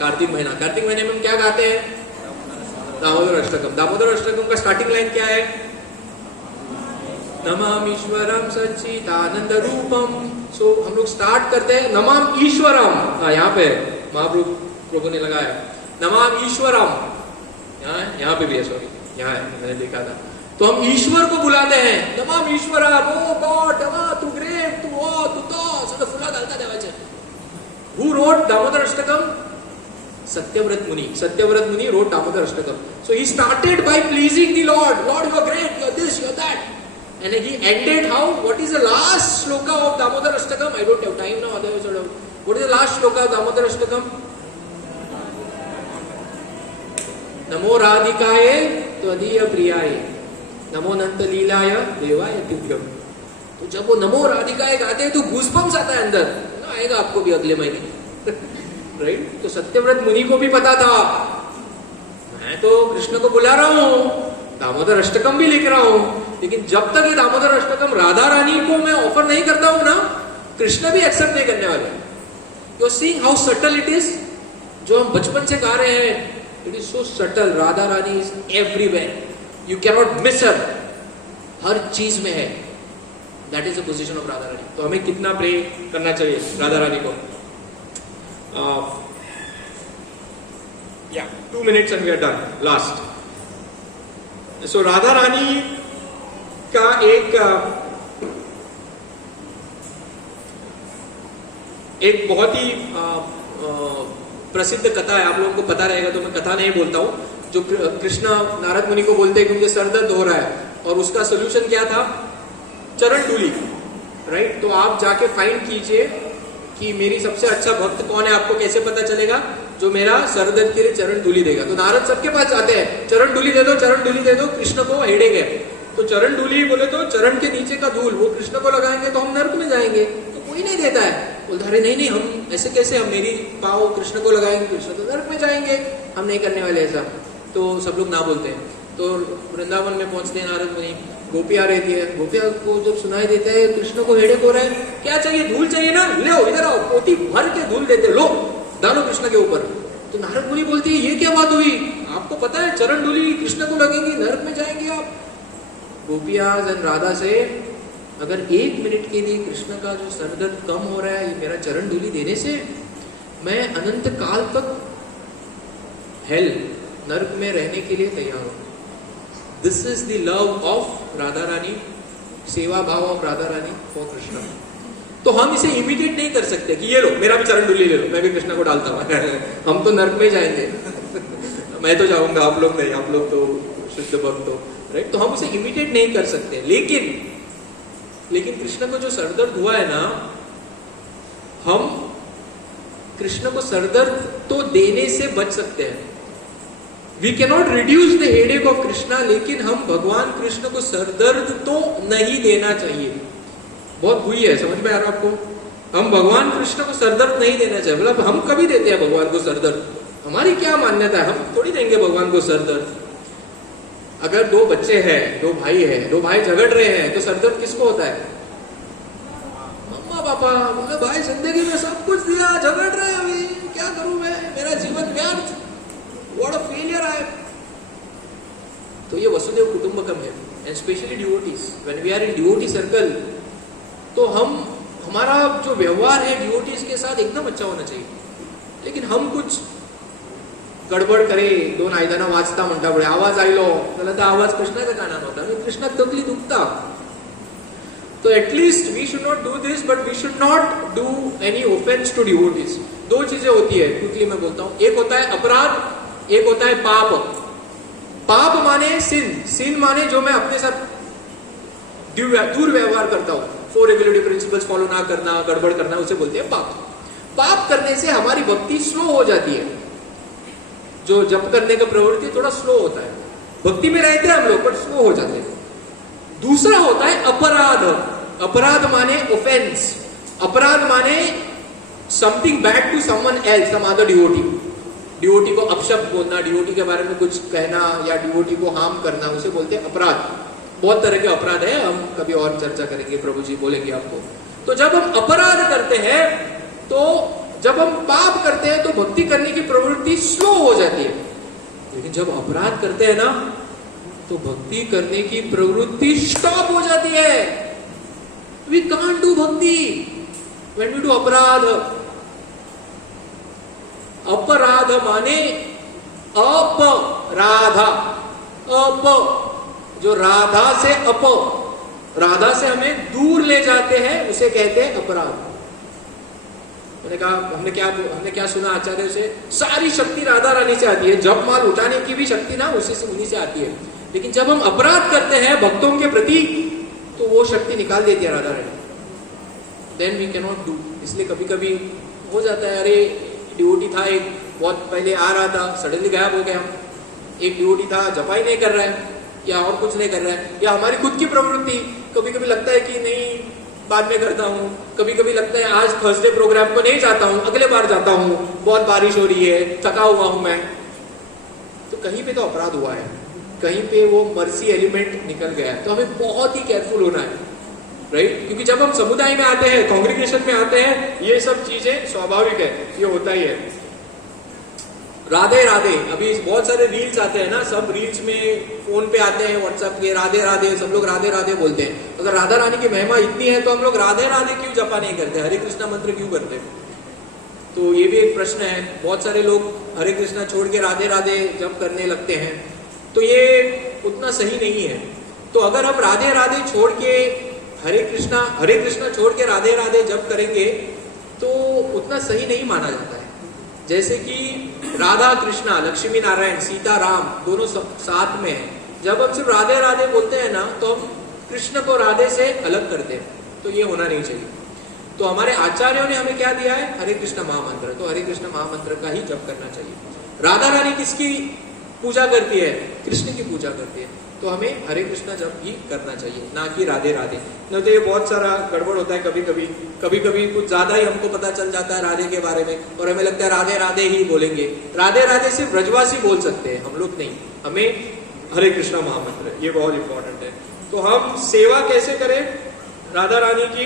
कार्तिक महीना. कार्तिक महीने में हम क्या गाते हैं? दामोदर अष्टकम. दामोदर अष्टकम का स्टार्टिंग लाइन क्या है? नमाम ईश्वरम सच्चिदानंद रूपम. सो हम लोग स्टार्ट करते हैं नमाम ईश्वरम. यहाँ पे महाप्रभु ने लगाया नमाम ईश्वरम. यहाँ पे भी है, सॉरी यहाँ है, मैंने देखा था. तो हम ईश्वर को बुलाते हैं, नमाम ईश्वरम. ओ गॉड, तू ग्रेट, तू ओ तू तो सगळं फुला घालता देवाचे. Who wrote Damodar Ashtakam? सत्यव्रत मुनि. सत्यव्रत मुनि wrote Damodar Ashtakam. So he started by pleasing the Lord. Lord, you are great, you are this, you are that. And he ended how? What is the last shloka of Damodar Ashtakam? I don't have time now, otherwise I don't. What is the last shloka of Damodar Ashtakam? नमो राधिकाये त्वदीय प्रियाय नमो नंत लीलाय देवाय तुभ्यम. तो जब वो नमो राधिकाये गाते हैं तो goosebumps आता है अंदर. आएगा आपको भी अगले महीने. राइट. तो सत्यव्रत मुनि को भी पता था, मैं तो कृष्ण को बुला रहा हूं, दामोदर अष्टकम भी लिख रहा हूं, लेकिन जब तक ये दामोदर अष्टकम राधा रानी को मैं ऑफर नहीं करता हूं ना, कृष्ण भी एक्सेप्ट नहीं करने वाले. You are seeing how subtle it is. जो हम बचपन से गा रहे हैं, it is so subtle. Radha Rani is everywhere, you cannot miss her. हर चीज में है. That is the position of Radha Rani. तो हमें कितना प्रे करना चाहिए राधा रानी को. 2 minutes and we are done. Last. So Radha Rani का एक बहुत ही प्रसिद्ध कथा है. आप लोगों को पता रहेगा तो मैं कथा नहीं बोलता हूं. जो कृष्ण नारद मुनि को बोलते हैं कि मुझे सर दर्द हो रहा है, और उसका सोल्यूशन क्या था? चरण धूली. राइट. तो आप जाके फाइंड कीजिए कि मेरी सबसे अच्छा भक्त कौन है. आपको कैसे पता चलेगा? जो मेरा सर दर्द के लिए चरण धूली देगा. तो नारद सबके पास जाते हैं, चरण धूली दे दो, चरण धूली दे दो. कृष्ण को हेडेक है, तो चरण धूली बोले तो चरण के नीचे का धूल वो कृष्ण को लगाएंगे तो हम नरक में जाएंगे. तो कोई नहीं देता है. बोलता अरे नहीं, हम ऐसे कैसे, हम मेरी पाँव कृष्ण को लगाएंगे, कृष्ण तो नरक में जाएंगे, हम नहीं करने वाले ऐसा. तो सब लोग ना बोलते हैं. तो वृंदावन में पहुंचते हैं नारद मुनि. गोपियां रहती है, गोपिया को जब सुनाई देता है कृष्ण को हेडेक हो रहा है, क्या चाहिए? धूल चाहिए ना, ले इधर आओ. पोती भर के धूल देते, लो डालो कृष्ण के ऊपर. तो नारद मुनि बोलती है ये क्या बात हुई? आपको पता है चरण धूली कृष्ण को लगेगी, नरक में जाएंगे आप. गोपियां एंड राधा से, अगर 1 मिनट के लिए कृष्ण का जो सर दर्द कम हो रहा है मेरा चरण धूली देने से, मैं अनंत काल तक हेल नरक में रहने के लिए तैयार हूं. This is the love of Radha Rani, सेवा भाव ऑफ राधा रानी फॉर कृष्णा। तो हम इसे इमिडिएट नहीं कर सकते कि ये लो मेरा भी चरण धूलि ले लो, मैं भी कृष्णा को डालता हूँ हम तो नर्क में जाएंगे मैं तो जाऊंगा, आप लोग नहीं, आप लोग तो शुद्ध भक्त हो, राइट। तो हम उसे इमिडिएट नहीं कर सकते, लेकिन कृष्ण को जो सरदर्द हुआ है ना, हम कृष्ण को सरदर्द तो देने से बच सकते हैं। We can not reduce the headache of Krishna, लेकिन हम भगवान कृष्ण को सरदर्द तो नहीं देना चाहिए। बहुत हुई है, समझ में आ रहा है आपको? हम भगवान कृष्ण को सरदर्द नहीं देना चाहिए। मतलब हम कभी देते हैं भगवान को सरदर्द? हमारी क्या मान्यता है, हम थोड़ी देंगे भगवान को सरदर्द। अगर दो बच्चे हैं, दो भाई है, दो भाई झगड़ रहे हैं, तो सरदर्द किसको होता है? मम्मा पापा, बोले भाई जिंदगी में सब कुछ दिया, झगड़ रहे हैं, अभी क्या करूं मैं, मेरा जीवन व्यर्थ, what a failure I am. तो ये वसुदेव कुटुंबकम है, and specially devotees, when we are in devotee circle, तो हमारा जो व्यवहार है डिवोटीज के साथ एकदम अच्छा होना चाहिए। लेकिन हम कुछ गडबड करे, दोन आयदाना वाचता म्हणता पुढे आवाज आयलो जाल्यार तो आवाज कृष्णाच्या कानान वता आनी कृष्णाक तकली दुखता। तो at least we should not do this, but we should not do any offence to devotees. दो चीजें होती है, क्विकली मैं बोलता हूं। एक होता है अपराध, एक होता है पाप। पाप माने सिन माने जो मैं अपने साथ दुर्व्यवहार करता हूं, 4 रेगुलेटरी प्रिंसिपल्स फॉलो ना करना, गड़बड़ करना, उसे बोलते हैं पाप। पाप करने से हमारी भक्ति स्लो हो जाती है, जो जप करने का प्रवृत्ति थोड़ा स्लो होता है। भक्ति में रहते हैं हम लोग पर स्लो हो जाते हैं। दूसरा होता है अपराध। अपराध माने ऑफेंस, अपराध माने something bad to someone else, some other devotee. Devotee को अपशब्द बोलना, डिवोटी के बारे में कुछ कहना, या डिवोटी को हार्म करना, उसे बोलते हैं अपराध। बहुत तरह के अपराध है, हम कभी और चर्चा करेंगे, प्रभु जी बोलेंगे आपको। तो जब हम अपराध करते हैं, तो जब हम पाप करते हैं, तो भक्ति करने की प्रवृत्ति स्लो हो जाती है। लेकिन जब अपराध करते हैं ना, तो भक्ति करने की प्रवृत्ति स्टॉप हो जाती है। वी कांट डू भक्ति व्हेन वी डू अपराध। अपराध माने अपराधा, जो राधा से राधा से हमें दूर ले जाते हैं, उसे कहते हैं अपराध। मैंने कहा हमने क्या सुना आचार्य से, सारी शक्ति राधा रानी से आती है, जब माल उठाने की भी शक्ति ना उन्हीं से आती है। लेकिन जब हम अपराध करते हैं भक्तों के प्रति, तो वो शक्ति निकाल देती है Radha Rani. Then we can not do. इसलिए कभी कभी हो जाता है, अरे डिवोटी था एक, बहुत पहले आ रहा था, सडनली गायब हो गया। एक डिवोटी था, जपाई नहीं कर रहा है, या और कुछ नहीं कर रहा है, या हमारी खुद की प्रवृत्ति, कभी कभी लगता है कि नहीं बाद में करता हूँ, कभी कभी लगता है आज थर्सडे प्रोग्राम को नहीं जाता हूँ, अगले बार जाता हूँ, बहुत बारिश हो रही है, थका हुआ हूं मैं। तो कहीं पे तो अपराध हुआ है, कहीं पे वो मर्सी एलिमेंट निकल गया है। तो हमें बहुत ही केयरफुल होना है, राइट? क्योंकि जब हम समुदाय में आते हैं, कांग्रीगेशन में आते हैं, ये सब चीजें स्वाभाविक है, ये होता ही है। राधे राधे, अभी बहुत सारे रील्स आते हैं ना, सब रील्स में फोन पे आते हैं, व्हाट्सएप के, राधे राधे, सब लोग राधे राधे बोलते हैं। अगर राधा रानी की महिमा इतनी है, तो हम लोग राधे राधे क्यों जपा नहीं करते, हरे कृष्णा मंत्र क्यों करते? तो ये भी एक प्रश्न है। बहुत सारे लोग हरे कृष्णा छोड़ के राधे राधे जप करने लगते हैं, तो ये उतना सही नहीं है। तो अगर हम राधे राधे छोड़ के हरे कृष्णा छोड़ के राधे राधे जप करेंगे, तो उतना सही नहीं माना जाता है। जैसे कि राधा कृष्णा, लक्ष्मी नारायण, सीता राम, दोनों साथ में है। जब हम सिर्फ राधे राधे बोलते हैं ना, तो हम कृष्ण को राधे से अलग करते हैं, तो ये होना नहीं चाहिए। तो हमारे आचार्यों ने हमें क्या दिया है? हरे कृष्ण महामंत्र। तो हरे कृष्ण महामंत्र का ही जप करना चाहिए। राधा रानी किसकी पूजा करती है? कृष्ण की पूजा करती है। तो हमें हरे कृष्णा जप ही करना चाहिए, ना कि राधे राधे। नहीं तो ये बहुत सारा गड़बड़ होता है। कभी कभी कुछ ज्यादा ही हमको पता चल जाता है राधे के बारे में, और हमें लगता है राधे राधे ही बोलेंगे। राधे राधे सिर्फ ब्रजवासी बोल सकते हैं, हम लोग नहीं। हमें हरे कृष्णा महामंत्र, ये बहुत इंपॉर्टेंट है। तो हम सेवा कैसे करें राधा रानी की?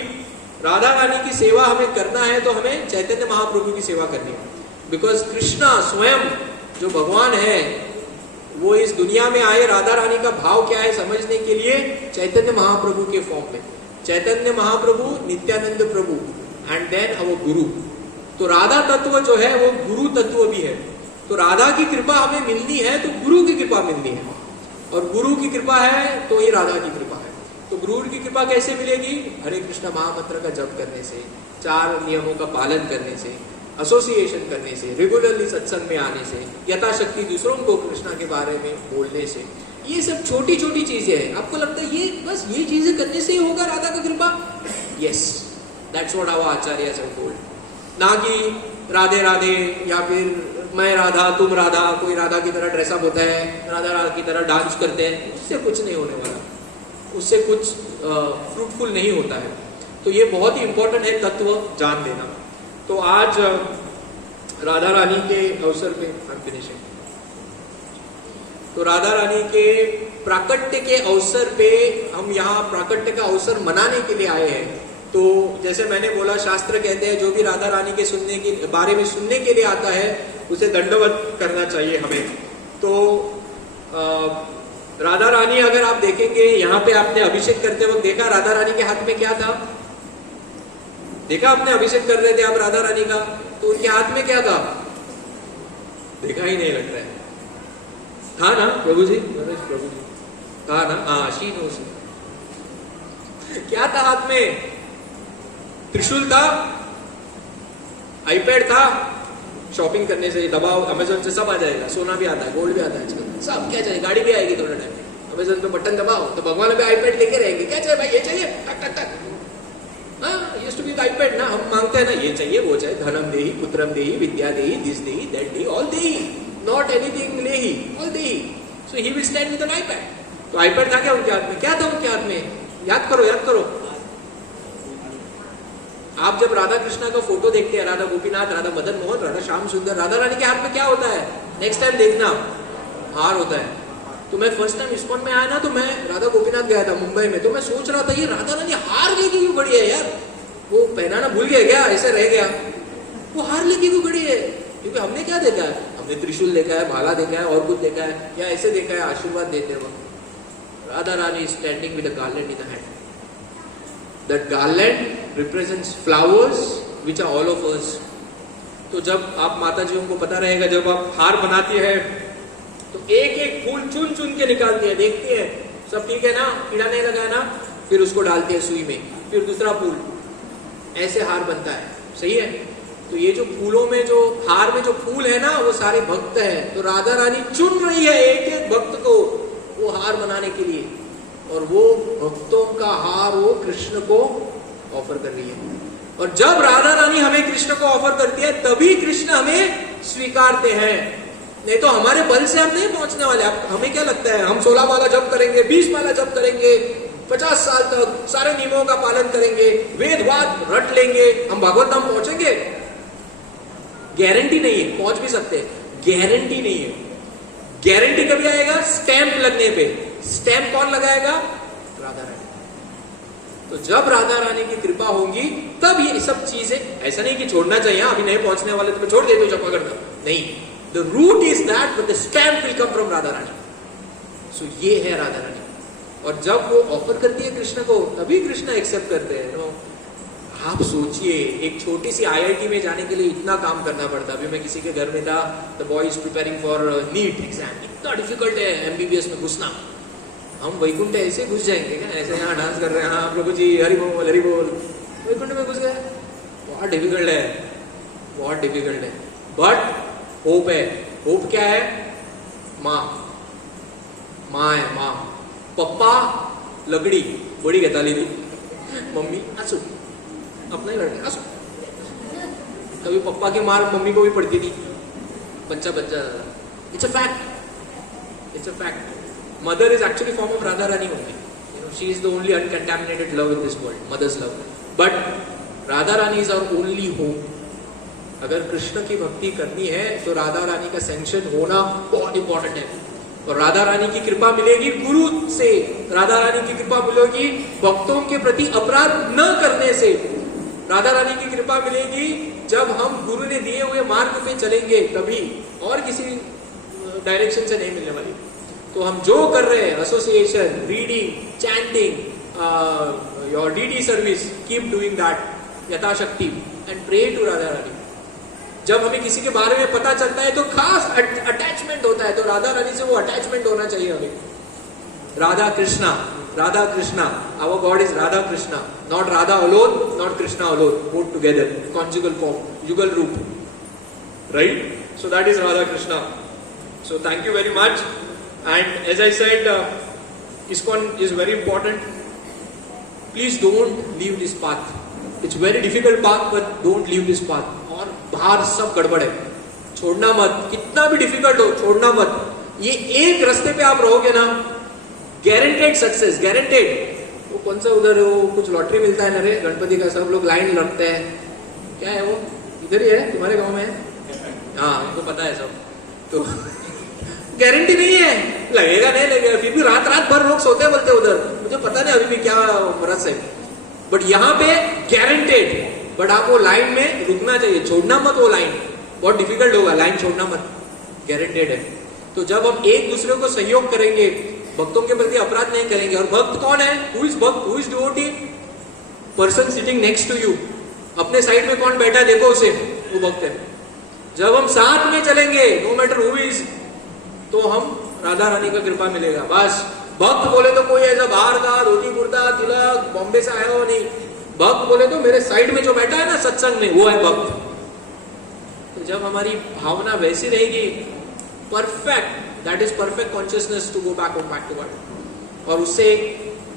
राधा रानी की सेवा हमें करना है, तो हमें चैतन्य महाप्रभु की सेवा करनी है। बिकॉज कृष्णा स्वयं जो भगवान है, वो इस दुनिया में आए राधा रानी का भाव क्या है समझने के लिए चैतन्य महाप्रभु के फॉर्म में। चैतन्य महाप्रभु, नित्यानंद प्रभु, एंड देन अवर गुरु। तो राधा तत्व जो है वो गुरु तत्व भी है। तो राधा की कृपा हमें मिलनी है, तो गुरु की कृपा मिलनी है। और गुरु की कृपा है तो ही राधा की कृपा है। तो गुरु की कृपा कैसे मिलेगी? हरे कृष्ण महामंत्र का जप करने से, 4 नियमों का पालन करने से, एसोसिएशन करने से, रेगुलरली सत्संग में आने से, यथाशक्ति दूसरों को कृष्णा के बारे में बोलने से। ये सब छोटी छोटी चीजें हैं। आपको लगता है ये बस ये चीजें करने से ही होगा राधा का कृपा? Yes, that's what our acharya have told. ना कि राधे राधे या फिर मैं राधा तुम राधा, कोई राधा की तरह ड्रेसअप होता है, राधा की तरह डांस करते हैं, उससे कुछ नहीं होने वाला, उससे कुछ फ्रूटफुल नहीं होता है। तो ये बहुत ही इंपॉर्टेंट है तत्व जान देना। तो आज राधा रानी के अवसर पे फिनिशिंग, तो राधा रानी के प्राकट्य के अवसर पे हम यहाँ प्राकट्य का अवसर मनाने के लिए आए हैं। तो जैसे मैंने बोला, शास्त्र कहते हैं जो भी राधा रानी के सुनने के बारे में सुनने के लिए आता है उसे दंडवत करना चाहिए हमें। तो राधा रानी अगर आप देखेंगे, यहाँ पे आपने अभिषेक करते वक्त देखा राधा रानी के हाथ में क्या था? देखा आपने अभिषेक कर रहे थे आप राधा रानी का, तो उनके हाथ में क्या था? देखा ही नहीं लग रहा है, था ना प्रभु जी? प्रभु जी था ना? हाँ, शी नोस। क्या था हाथ में? त्रिशूल था, आईपैड था। शॉपिंग करने से दबाओ, अमेजोन से सब आ जाएगा, सोना भी आता है, गोल्ड भी आता है आजकल, सब क्या चाहिए, गाड़ी भी आएगी थोड़ा टाइम में। अमेजोन पे बटन दबाओ तो भगवान भी आईपैड लेके रहेंगे, क्या चाहिए भाई, ये चाहिए, टक टक टक। हाँ, used to be the iPad ना, हम मांगते हैं ना, ये चाहिए वो चाहिए, धनम देही, पुत्रम देही, विद्या देही, दिस देही, दैट देही, ऑल देही, नॉट एनीथिंग लेही, ऑल देही। So he will stand with an iPad. तो आईपैड था क्या उनके हाथ में? क्या था उनके हाथ में? याद करो, याद करो। आप जब राधा कृष्णा का फोटो देखते हैं, राधा गोपीनाथ, राधा मदन मोहन, राधा श्याम सुंदर, राधा रानी के हाथ में क्या होता है? नेक्स्ट टाइम देखना, हार होता है। तो मैं फर्स्ट टाइम इस्कॉन में आया ना, तो मैं राधा गोपीनाथ गया था मुंबई में, तो मैं सोच रहा था ये राधा रानी हार लेके क्यों खड़ी है यार? वो पहनाना भूल गया क्या, ऐसे रह गया? वो हार लेके क्यों खड़ी है? क्योंकि हमने क्या देखा है? हमने त्रिशूल देखा है, भाला देखा है, और कुछ देखा है, या ऐसे देखा है आशीर्वाद देते वक्त। Radha Rani standing with a garland in the hand. That garland represents flowers which are all of us. तो जब आप माता जी को पता रहेगा, जब आप हार बनाती है तो एक एक फूल चुन चुन के निकालती है, देखती है सब ठीक है ना, कीड़ा नहीं लगा ना, फिर उसको डालती है सुई में, फिर दूसरा फूल, ऐसे हार बनता है। सही है? तो ये जो फूलों में, जो हार में जो फूल है ना, वो सारे भक्त है। तो राधा रानी चुन रही है एक एक भक्त को वो हार बनाने के लिए, और वो भक्तों का हार वो कृष्ण को ऑफर कर रही है। और जब राधा रानी हमें कृष्ण को ऑफर करती है तभी कृष्ण हमें स्वीकारते हैं, नहीं तो हमारे बल से हम नहीं पहुंचने वाले। हमें क्या लगता है, हम 16 माला जप करेंगे, 20 माला जप करेंगे, 50 साल तक सारे नियमों का पालन करेंगे, वेद वाद रट लेंगे, हम भगवत धाम पहुंचेंगे? गारंटी नहीं है। पहुंच भी सकते हैं, गारंटी नहीं है। गारंटी कभी आएगा? स्टैंप लगने पे। स्टैंप कौन लगाएगा? राधा रानी। तो जब राधा रानी की कृपा होगी तब ये सब चीजें, ऐसा नहीं कि छोड़ना चाहिए, अभी नहीं पहुंचने वाले तो मैं छोड़ देता हूं जप करना, नहीं। The root is that, but the stamp will come from Radha Rani. So ये है राधा रानी। और जब वो ऑफर करती है कृष्ण को, तभी कृष्ण एक्सेप्ट करते हैं। तो आप सोचिए, एक छोटी सी IIT में जाने के लिए इतना काम करना पड़ता। अभी मैं किसी के घर में था, the boy is preparing for NEET exam, इतना डिफिकल्ट है MBBS में घुसना। हम वैकुंठ ऐसे घुस जाएंगे क्या? ऐसे यहाँ डांस कर रहे हैं, हाँ प्रभु जी हरि बोल हरि बोल, वैकुंठ में घुस गए? बहुत डिफिकल्ट है, बहुत डिफिकल्ट है। बट होप है। होप क्या है? माँ, माँ है, माँ। पप्पा लगड़ी बड़ी घेता ली थी, मम्मी असू अपना ही लड़के असू। कभी पप्पा की मार मम्मी को भी पड़ती थी, बच्चा बच्चा। It's a fact, it's a fact. Mother is actually form of Radha Rani only. You know, she is the only uncontaminated love in this world, mother's love. But Radha Rani is our only home. अगर कृष्ण की भक्ति करनी है तो राधा रानी का sanction होना बहुत important है। और राधा रानी की कृपा मिलेगी गुरु से, राधा रानी की कृपा मिलेगी भक्तों के प्रति अपराध न करने से। राधा रानी की कृपा मिलेगी जब हम गुरु ने दिए हुए मार्ग पे चलेंगे, तभी, और किसी डायरेक्शन से नहीं मिलने वाली। तो हम जो कर रहे हैं, association, reading, chanting, your DD service, keep doing that यथाशक्ति and pray to Radha Rani. जब हमें किसी के बारे में पता चलता है तो खास अटैचमेंट होता है, तो राधा रानी से वो अटैचमेंट होना चाहिए हमें। Radha Krishna, Radha Krishna. Our God is Radha Krishna, not Radha alone, not Krishna alone, both together, conjugal form, yugal roop, right? So that is Radha Krishna. So thank you very much. And as I said, ISKCON is very important. Please don't leave this path. It's very difficult path, but don't leave this path. और बाहर सब गड़बड़ है, छोड़ना मत. कितना भी difficult हो, छोड़ना मत. ये एक रास्ते पे आप रहोगे ना, गारंटेड सक्सेस, गारंटेड. वो कौन सा उधर वो कुछ लॉटरी मिलता है ना रे, गणपति का सब लोग लाइन लगते हैं. क्या है वो, इधर ही है तुम्हारे गांव में? हाँ, इनको पता है सब. तो गारंटी नहीं है, लगेगा नहीं लगेगा, फिर भी रात रात भर लोग सोते बोलते उधर. मुझे पता नहीं अभी भी क्या मरस है, बट यहाँ पे गारंटेड. बट आप वो लाइन में रुकना चाहिए, छोड़ना मत. वो लाइन बहुत डिफिकल्ट होगा, लाइन छोड़ना मत, गारंटेड है. तो जब हम एक दूसरे को सहयोग करेंगे, भक्तों के प्रति अपराध नहीं करेंगे. और भक्त कौन है? Who is bhakt, who is devotee? Person sitting next to you. अपने साइड में कौन बैठा है देखो उसे, वो भक्त है. जब हम साथ में चलेंगे, नो मैटर हु इज, तो हम राधा रानी का कृपा मिलेगा. बस भक्त बोले तो कोई ऐसा बाहर का धोती कुर्ता तिलक बॉम्बे से आया हो नहीं. भक्त बोले तो मेरे साइड में जो बैठा है ना सत्संग में, वो है भक्त. तो जब हमारी भावना वैसी रहेगी, perfect, that is perfect consciousness to go back to God, और उससे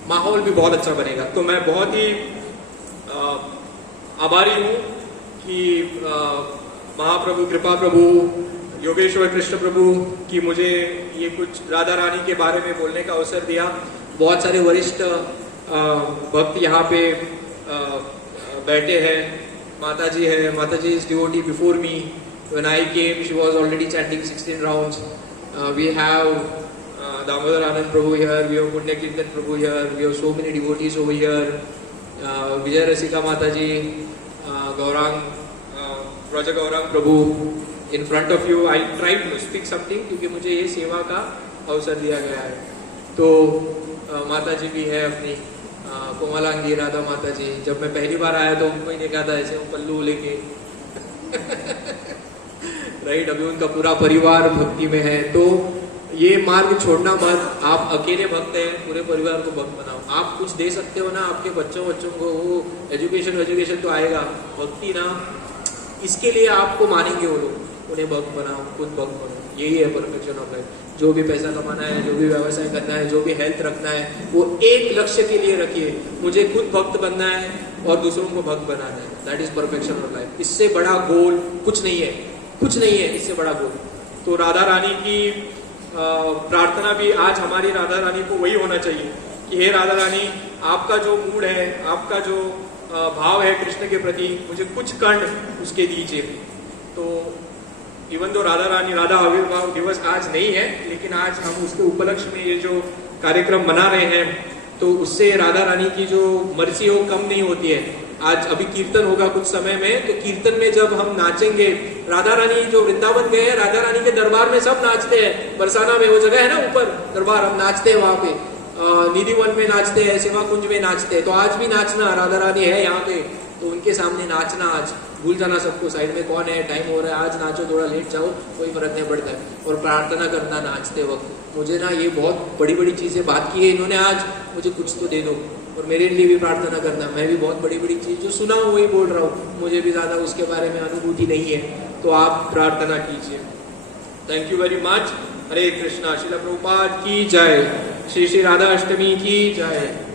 माहौल भी बहुत अच्छा बनेगा. तो मैं बहुत ही आभारी हूँ कि महाप्रभु कृपा प्रभु योगेश्वर कृष्ण प्रभु की मुझे ये कुछ राधा रानी के बारे में बोलने का अवसर दिया. बहुत सारे वरिष्ठ भक्त यहाँ पे बैठे हैं. माता जी है, Mata ji is devotee before me. When I came she was already chanting 16 rounds. We have Damodar Anand Prabhu here, we have Punya Kirtan Prabhu here, we have so many devotees over here. Vijay Rasika Mata ji, Gaurang Braj Gaurang Prabhu. In front of you, I tried to speak something क्योंकि मुझे ये सेवा का अवसर दिया गया है. तो माता जी भी है अपनी, कोमलांगी राधा माता जी. जब मैं पहली बार आया तो उनको ही देखा था ऐसे पल्लू लेके. राइट, अभी उनका पूरा परिवार भक्ति में है. तो ये मार्ग छोड़ना मत. आप अकेले भक्त हैं, पूरे परिवार को भक्त बनाओ. आप कुछ दे सकते हो ना आपके बच्चों को, वो एजुकेशन तो आएगा. भक्ति ना, इसके लिए आपको मानेंगे वो लोग. उन्हें भक्त बनाओ, खुद भक्त बनो. यही है परफेक्शन ऑफ लाइफ. जो भी पैसा कमाना है, जो भी व्यवसाय करना है, जो भी हेल्थ रखना है, वो एक लक्ष्य के लिए रखिए. मुझे खुद भक्त बनना है और दूसरों को भक्त बनाना है. That is perfection of life. इससे बड़ा गोल कुछ नहीं है, कुछ नहीं है इससे बड़ा गोल. तो राधा रानी की प्रार्थना भी आज हमारी राधा रानी को वही होना चाहिए कि हे राधा रानी, आपका जो मूड है, आपका जो भाव है कृष्ण के प्रति, मुझे कुछ कण उसके दीजिए. तो इवन दो राधा आविर्भाव दिवस आज नहीं है, लेकिन आज हम उसके उपलक्ष्य में ये जो कार्यक्रम मना रहे हैं, तो उससे राधा रानी की जो मर्जी है वो कम नहीं होती है. आज अभी कीर्तन होगा कुछ समय में, तो कीर्तन में जब हम नाचेंगे, राधा रानी जो वृंदावन गए हैं, राधा रानी के दरबार में सब नाचते हैं. बरसाना में वो जगह है ना ऊपर दरबार, हम नाचते हैं वहां पे. निधिवन में नाचते हैं, सेवा कुंज में नाचते हैं. तो आज भी नाचना, राधा रानी है यहाँ पे, तो उनके सामने नाचना. आज भूल जाना सबको, साइड में कौन है, टाइम हो रहा है, आज नाचो, थोड़ा लेट जाओ, कोई फर्क नहीं पड़ता है. और प्रार्थना करना नाचते वक्त. मुझे ना ये बहुत बड़ी बड़ी चीजें बात की है इन्होंने आज, मुझे कुछ तो दे दो. और मेरे लिए भी प्रार्थना करना. मैं भी बहुत बड़ी बड़ी चीज जो सुना हूँ वही बोल रहा हूँ, मुझे भी ज्यादा उसके बारे में अनुभूति नहीं है. तो आप प्रार्थना कीजिए. Thank you very much. Hare Krishna. Srila Prabhupada की जय. श्री श्री राधा अष्टमी की जय.